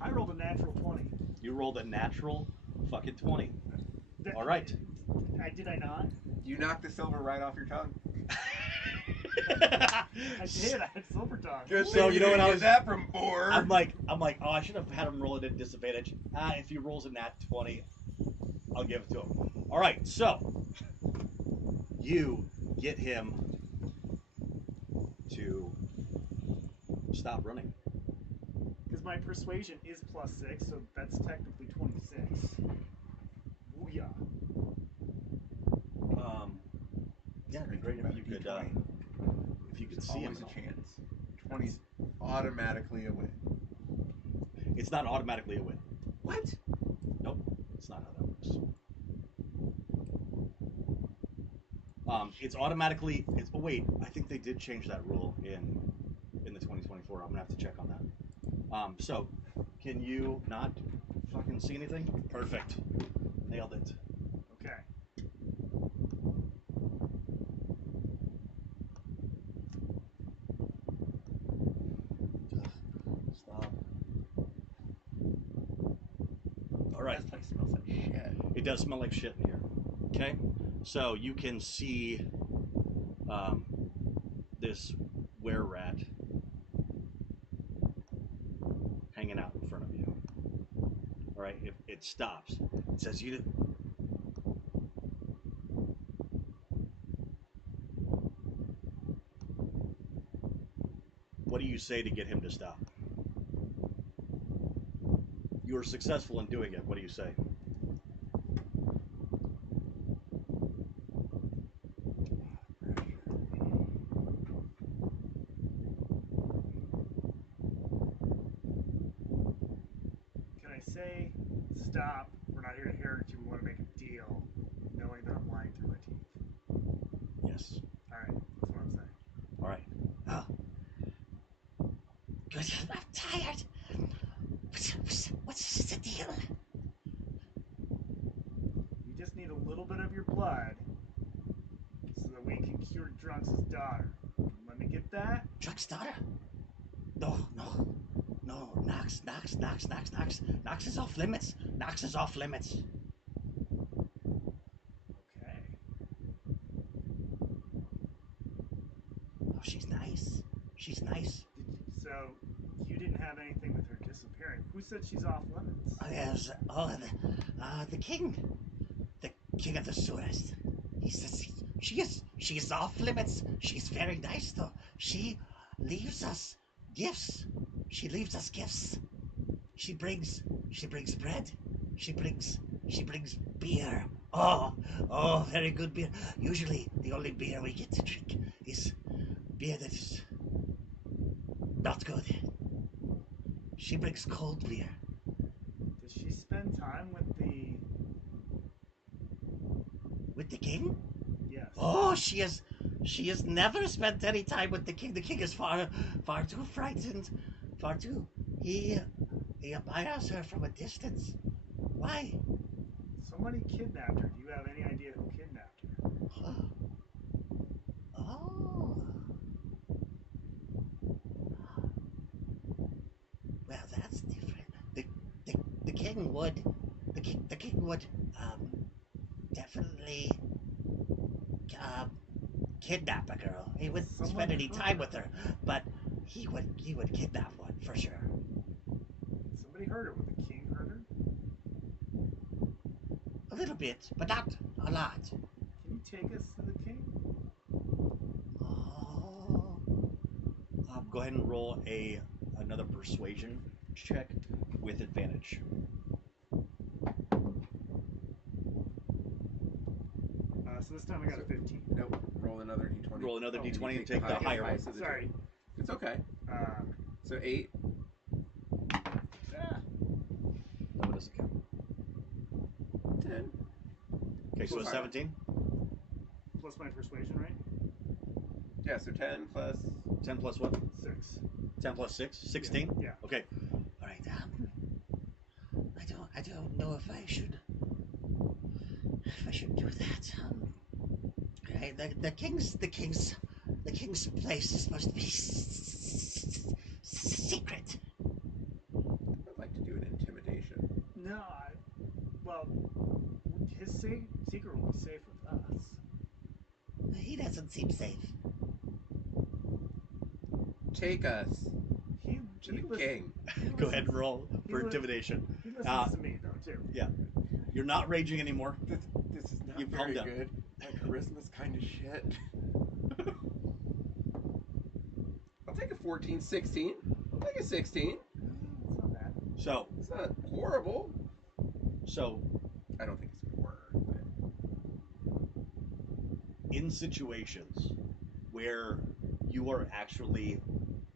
I rolled a natural 20. You rolled a natural fucking 20. That- All right. Did I not? You knocked the silver right off your tongue. I did. I had silver tongue. Good So, thing you know what didn't I get was- that from Boar. I'm like, oh, I should have had him roll it at disadvantage. If he rolls a nat 20, I'll give it to him. All right, so you get him to stop running. Because my persuasion is +6, so that's technically 26. Booyah. Yeah, it'd be great if you could see him. Always a chance. 20's automatically a win. It's not automatically a win. What? Nope, it's not how that works. It's automatically. Oh wait, I think they did change that rule in the 2024. I'm gonna have to check on that. So, can you not fucking see anything? Perfect, nailed it. Okay. Stop. All right. This place smells like shit. It does smell like shit in here. Okay, so you can see this were rat hanging out in front of you. All right, it stops. It says you. What do you say to get him to stop? You were successful in doing it. What do you say? Can I say, stop, we're not here to hurt you, we want to make a deal, knowing that I'm lying through my teeth? Yes. Alright, that's what I'm saying. All right. Oh. Good. I'm tired. What's the deal? You just need a little bit of your blood so that we can cure Drunks' daughter. Let me get that? Truck's daughter? No. Nox is off limits. Nox is off limits. Okay. Oh, she's nice. She's nice. So, you didn't have anything with her disappearing. Who said she's off limits? Oh, yes. Oh, the king. The king of the Surest. He says she is off limits. She's very nice, though. She leaves us gifts. She leaves us gifts. She brings bread. She brings beer. Oh, very good beer. Usually, the only beer we get to drink is beer that is not good. She brings cold beer. Does she spend time With the king? Yes. Oh, she has never spent any time with the king. The king is far too frightened. Far too. He admires her from a distance. Why? Somebody kidnapped her. Do you have any idea who kidnapped her? Oh. Well, that's different. The king would definitely kidnap a girl. He wouldn't spend any time with her, but he would kidnap one for sure. Somebody heard her. Would the king hurt her? A little bit, but not a lot. Can you take us to the king? Oh. Go ahead and roll another persuasion check with advantage. So this time I got a 15. Nope. Roll another d20. Roll another Oh, d20 and the take the higher one. highest of the Sorry. two. It's okay. So 8. What does it count? 10. Okay, so a Fine. 17. Plus my persuasion, right? Yeah, so 10 plus 10 plus what? 6. 10 plus 6? 16? Yeah. Okay. All right. I don't know if I should do that. Okay, the king's place is supposed to be secret. I'd like to do an intimidation. No, well, his secret will be safe with us. He doesn't seem safe. Take us He to the listens- king. he Go ahead and listens- roll for he li- intimidation. He listens to me, though, too. Yeah. You're not raging anymore. This is not You've calmed very down. good. My charisma's kind of shit. I'll take a 14, 16. I'll take a 16. It's not bad. So, It's not horrible. so I don't think it's gonna work. But in situations where you are actually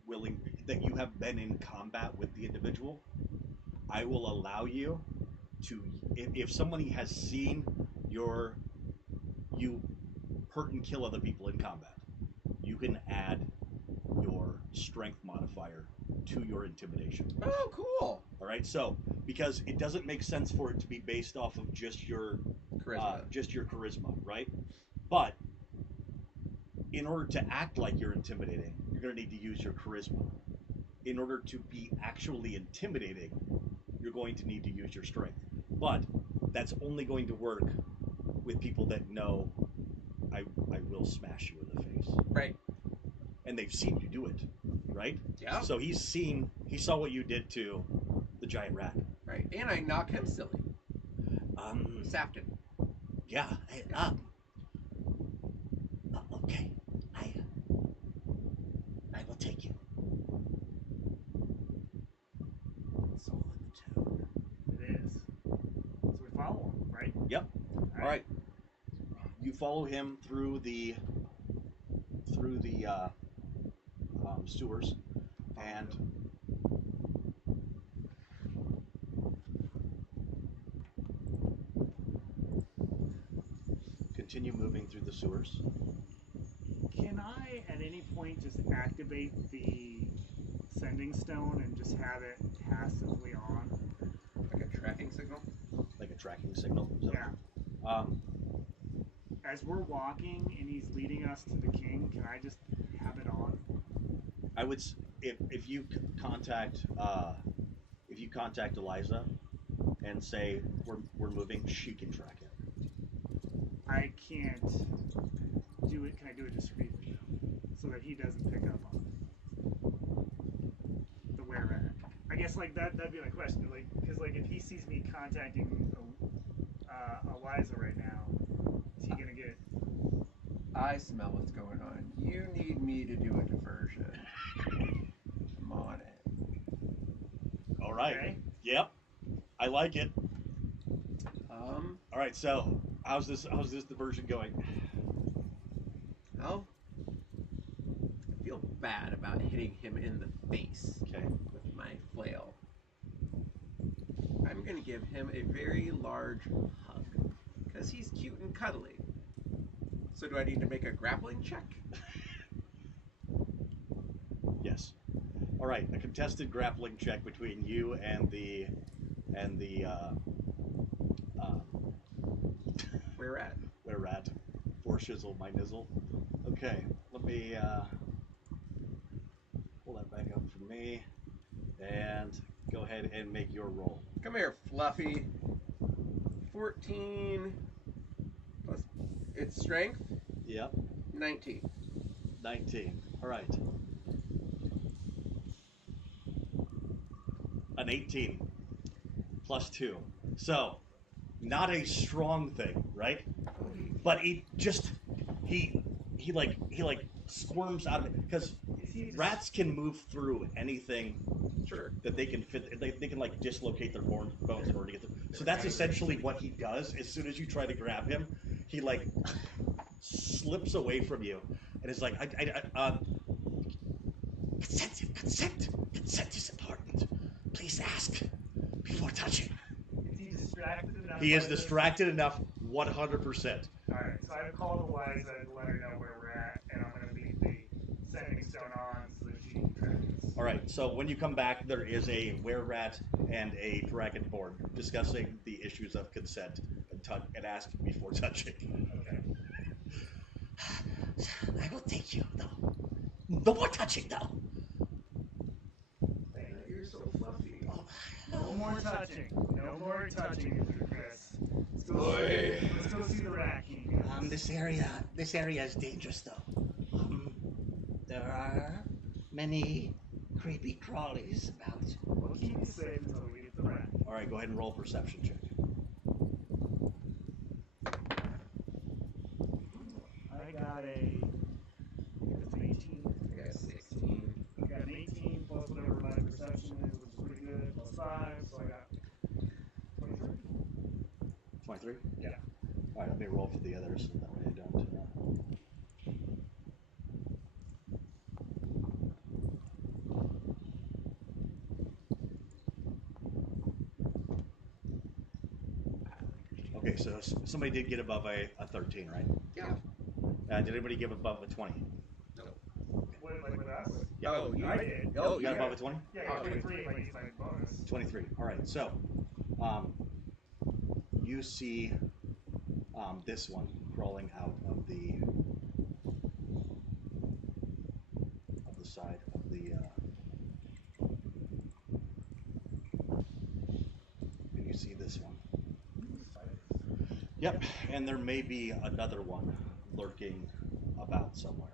willing, that you have been in combat with the individual, I will allow you to, if somebody has seen you hurt and kill other people in combat, you can add your strength modifier to your intimidation. oh, cool. All right, so because it doesn't make sense for it to be based off of just your Charisma. right? But in order to act like you're intimidating, you're going to need to use your charisma. In order to be actually intimidating, you're going to need to use your strength. But that's only going to work with people that know I will smash you in the face. Right. And they've seen you do it, right? Yeah. So he saw what you did to the giant rat. Right. And I knock him silly. Sapped him. Yeah. Okay. I will take you. It's all in the tone. follow him through the sewers, and continue moving through the sewers. Can I, at any point, just activate the sending stone and just have it passively on? Like a tracking signal. Like a tracking signal. So, Yeah. Um, As we're walking and he's leading us to the king, can I just have it on? I would if you contact Eliza and say we're moving, she can track it. I can't do it. Can I do it discreetly so that he doesn't pick up on it? The where at? I guess like that'd be my question. Like, because like if he sees me contacting Eliza right now, is he gonna get? I smell what's going on. You need me to do a diversion. I'm on it. All right. Okay. Yep. I like it. All All right. So how's this diversion going? Well, I feel bad about hitting him in the face Okay. with my flail. I'm gonna give him a very large hug because he's cute and cuddly. So do I need to make a grappling check? Yes. All right. A contested grappling check between you and the Where at? where rat for shizzle my nizzle. Okay. Let me pull that back up for me and go ahead and make your roll. Come here, Fluffy. 14 plus its strength, Yep. 19. 19. All right. An 18 plus 2. So, not a strong thing, right? But he squirms out of it because rats can move through anything Sure. that they can fit. They can like dislocate their bones in order to get through. So that's essentially what he does. As soon as you try to grab him, he like slips away from you and is like, Consent is important. Please ask before touching. Is he distracted enough? he is by this? distracted enough, 100%. All right. So I've called Eliza to let her know where we're at, and I'm gonna leave the sending stone on so that she can track us. All right. So when you come back, there is a were-rat and a dragon board discussing the issues of consent and ask before touching. Okay. I will take you, though. No more touching, though. You're so fluffy. No more touching. No more touching, Chris. Let's go see the rat king. This area is dangerous, though. There are many creepy crawlies about. We'll keep you safe until we get the rat. All right. Go ahead and roll a perception check. I got it's an 18. I got 16. I got an 18 plus whatever my perception is, which is pretty good, plus 5, so I got 23. 23. Yeah. All right. Let me roll for the others. So that way I don't. Okay, so somebody did get above a 13, right? Yeah. Did anybody give above a 20? What, like with us? Yeah. Oh, you I did. Oh, You got yeah. above a 20? Yeah, I got 23 if I use my bonus. 23. All right. So, you see this one crawling out of the side of the. And you see this one. Yep. And there may be another one lurking about somewhere.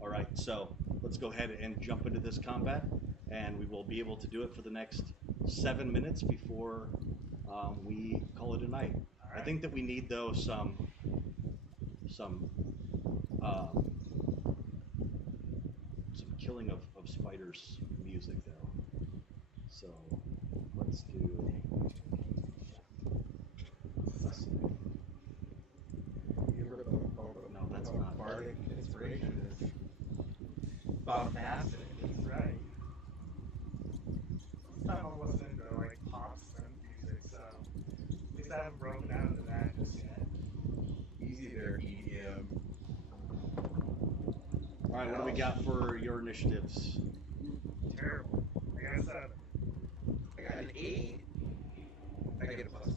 All right. So let's go ahead and jump into this combat, and we will be able to do it for the next 7 minutes before we call it a night. I think that we need though some killing of spiders music though. So let's do. Let's see. like inspiration is bombastic. That's right. This time I'm listening to like pop synth music, so at least I haven't broken out into that just yet. Easy there, EDM. All right, what do we got for your initiatives? Terrible. I got a 7. I got an 8. I get a +4.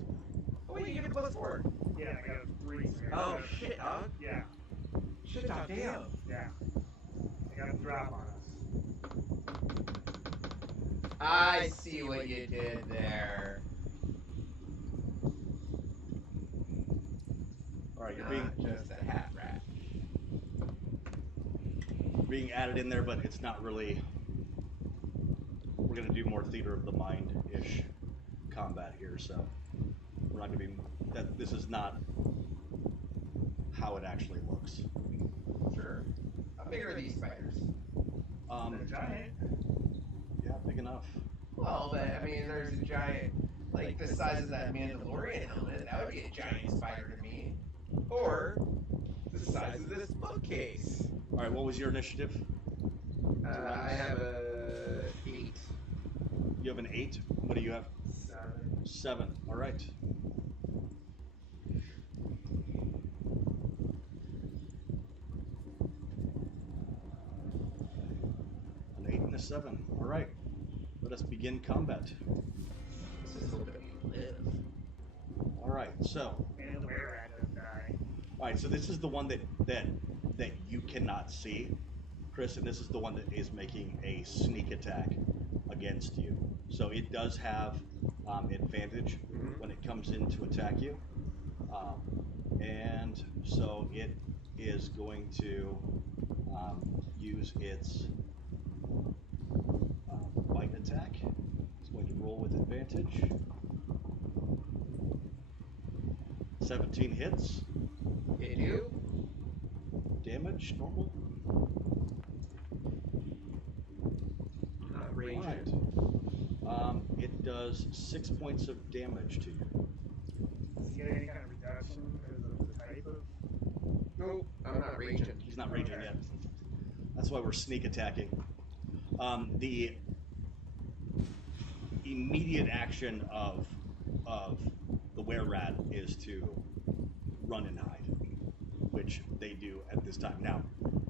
Oh wait, you get a +4. Yeah, I got a 3. So I got Oh a- shit, dog. Yeah, Shit, dog. Damn. yeah. I got a drop on us. I see what you did there. All right, you're Not just a hat rat. being added in there, but it's not really. We're gonna do more theater of the mind-ish combat here, so we're not gonna be. That this is not how it actually looks. Sure. How big are these spiders? They're giant. Yeah, big enough. Well, but I mean, there's a giant, like the size of that Mandalorian helmet. That would be a giant spider to me. Or the size of this bookcase. All right, what was your initiative? I have a 8. You have an 8. What do you have? 7. 7. All right. An 8 and a 7. All right. Let us begin combat. This is hoping we live. All right. So, And the were rat doesn't die. all right. So this is the one that you cannot see, Chris, and this is the one that is making a sneak attack against you. So it does have advantage when it comes in to attack you, and so it is going to use its bite attack. It's going to roll with advantage. 17 hits. Hit you? Damage, normal. Not All ranged. right. It does 6 points of damage to you. Does he get any kind of reduction because of the type of? Nope, I'm not raging. He's not raging yet. That's why we're sneak attacking. The immediate action of the were-rat is to run and hide, which they do at this time. Now,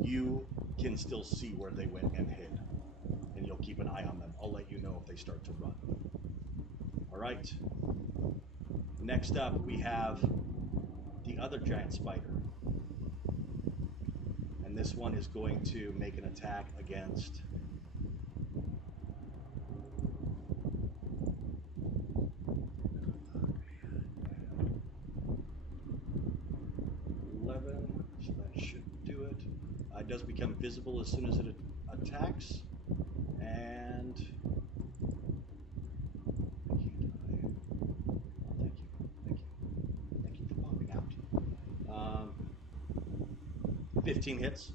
you can still see where they went and hid, and you'll keep an eye on them. I'll let you know if they start to run. All right. Next up, we have the other giant spider. And this one is going to make an attack against so that should do it. It does become visible as soon as it attacks, and thank you for popping out. 15 hits.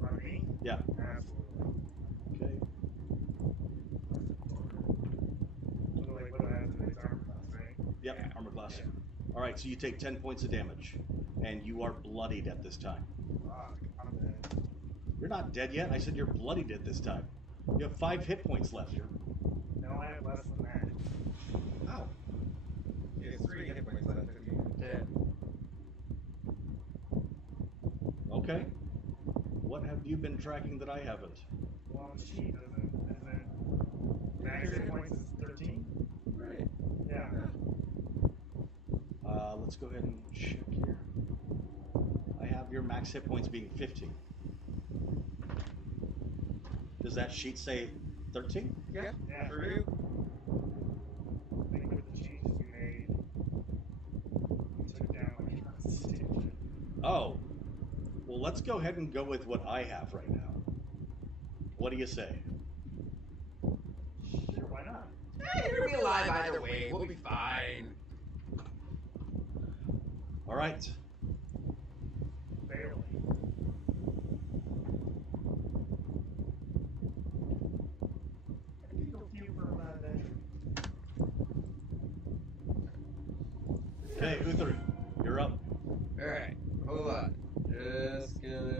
On me? Yeah. Absolutely. Okay. What do I have to do? It's armor class, right? Yep. Armor class. All right. So you take 10 points of damage, and you are bloodied at this time. Fuck, I'm dead. You're not dead yet. I said you're bloodied at this time. You have 5 hit points left. No, I have less than that. Oh. He has 3 hit points left. Dead. Okay. What have you been tracking that I haven't? Well, on the sheet isn't max hit points is 13? Right. Yeah. Let's go ahead and check here. I have your max hit points being 15. Does that sheet say 13? Yeah. Yeah. For you. I think with the changes you made, you took down my constitution. Oh. Well, let's go ahead and go with what I have right now. What do you say? Sure, why not? Hey, you're gonna be alive either way. We'll be fine. All right. Barely. I can go few for adventure. Okay, Uther, you're up. Alright, hold on. Just gonna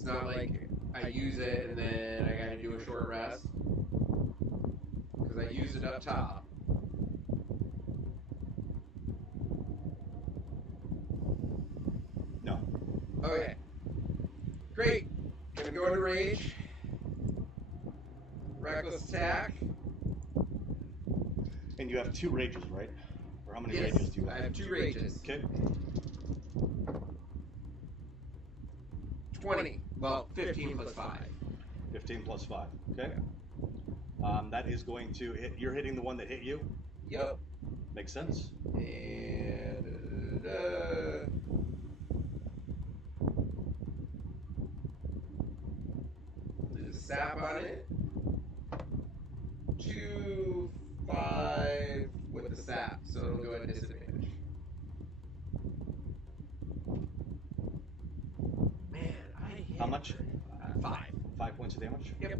It's not like I use it and then I gotta do a short rest. Because I use it up top. No. Okay. Great. Gonna go into rage. Reckless attack. And you have 2 rages, right? Or how many Yes, rages do you have? I have 2 rages. Okay. 20. Well, 15 plus 5. 15 plus 5. Okay. That is going to hit. You're hitting the one that hit you. Yep. Makes sense. And there's a sap on it. 2, 5 with the sap, so it'll go at disadvantage. Man, I hit. How much? 5. 5 points of damage. Yep.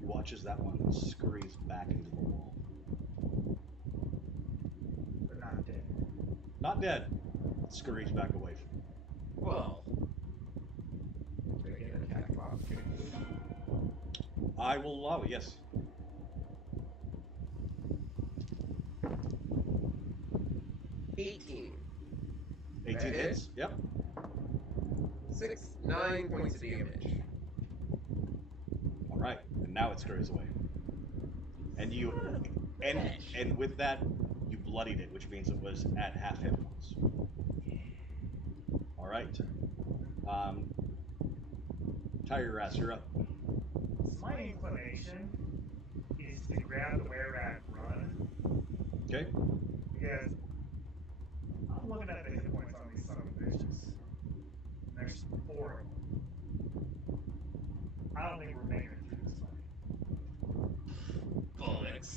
You watch as that one scurries back into the wall. But not dead. Not dead. Scurries back away from you. Well. Can I get an attack of opportunity? I will allow it, yes. $18. 18 That hits. Yep. 9 points of damage. All right. And now it scurries away. And you, and with that, you bloodied it, which means it was at half hit points. All right. Tire your ass. You're up. So my inclination is to grab the were-rat and run, Okay. because I'm looking at the hit points on these son of bitches. And there's 4 of them. I don't think we're making it through this fight. Bullocks.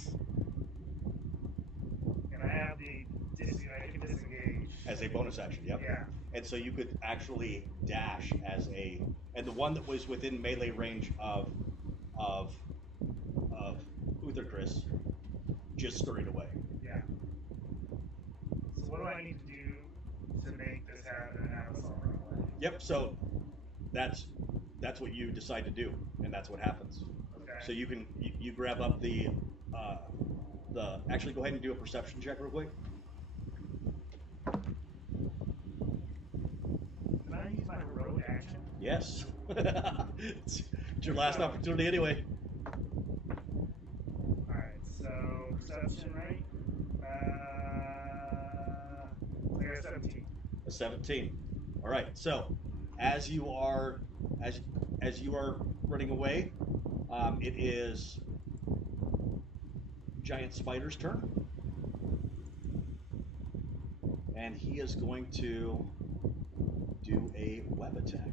And I have I can disengage. As a bonus action. Yep. Yeah. And so you could actually dash as a, and the one that was within melee range of Uther Chris just scurried away. Yeah. So what do I need to do to make this happen and have us all run away? Yep. So that's what you decide to do, and that's what happens. Okay. So you can you grab up the actually go ahead and do a perception check real quick. Can I use my heroic action? Yes. It's your last opportunity anyway. Alright, so perception, right? I got a 17. A 17. All right. So as you are running away, it is Giant Spider's turn, and he is going to do a web attack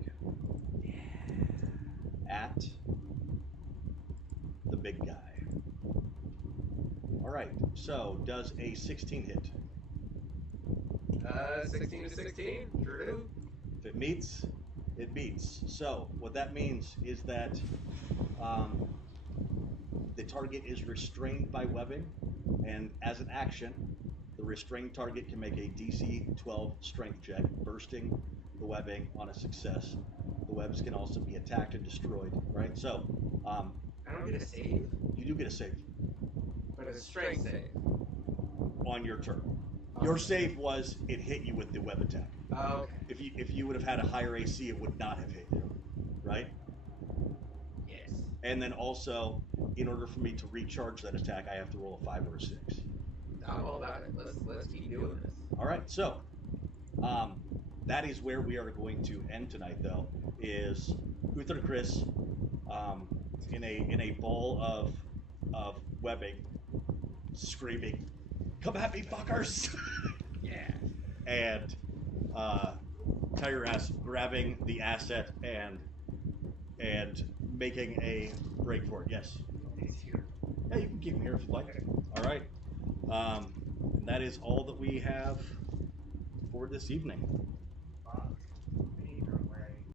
at the big guy. All right. So does a 16 hit? 16 to 16. Sure do. If it meets, it beats. So what that means is that the target is restrained by webbing, and as an action, the restrained target can make a DC 12 strength check, bursting the webbing on a success. The webs can also be attacked and destroyed, right? So I don't get a save, you do get a save but it's a strength save. on your turn. Your save was it hit you with the web attack. Oh, okay. If you would have had a higher AC, it would not have hit you, right? Yes. And then also, in order for me to recharge that attack, I have to roll a 5 or a 6. I'm all about it. Let's keep doing this. All right, so that is where we are going to end tonight. Though is Uther Chris in a ball of webbing, screaming, "Come at me, fuckers!" Yeah. And Tyrass grabbing the asset and making a break for it. Yes. He's here. Yeah, you can keep him here if you'd like. All right. And that is all that we have for this evening.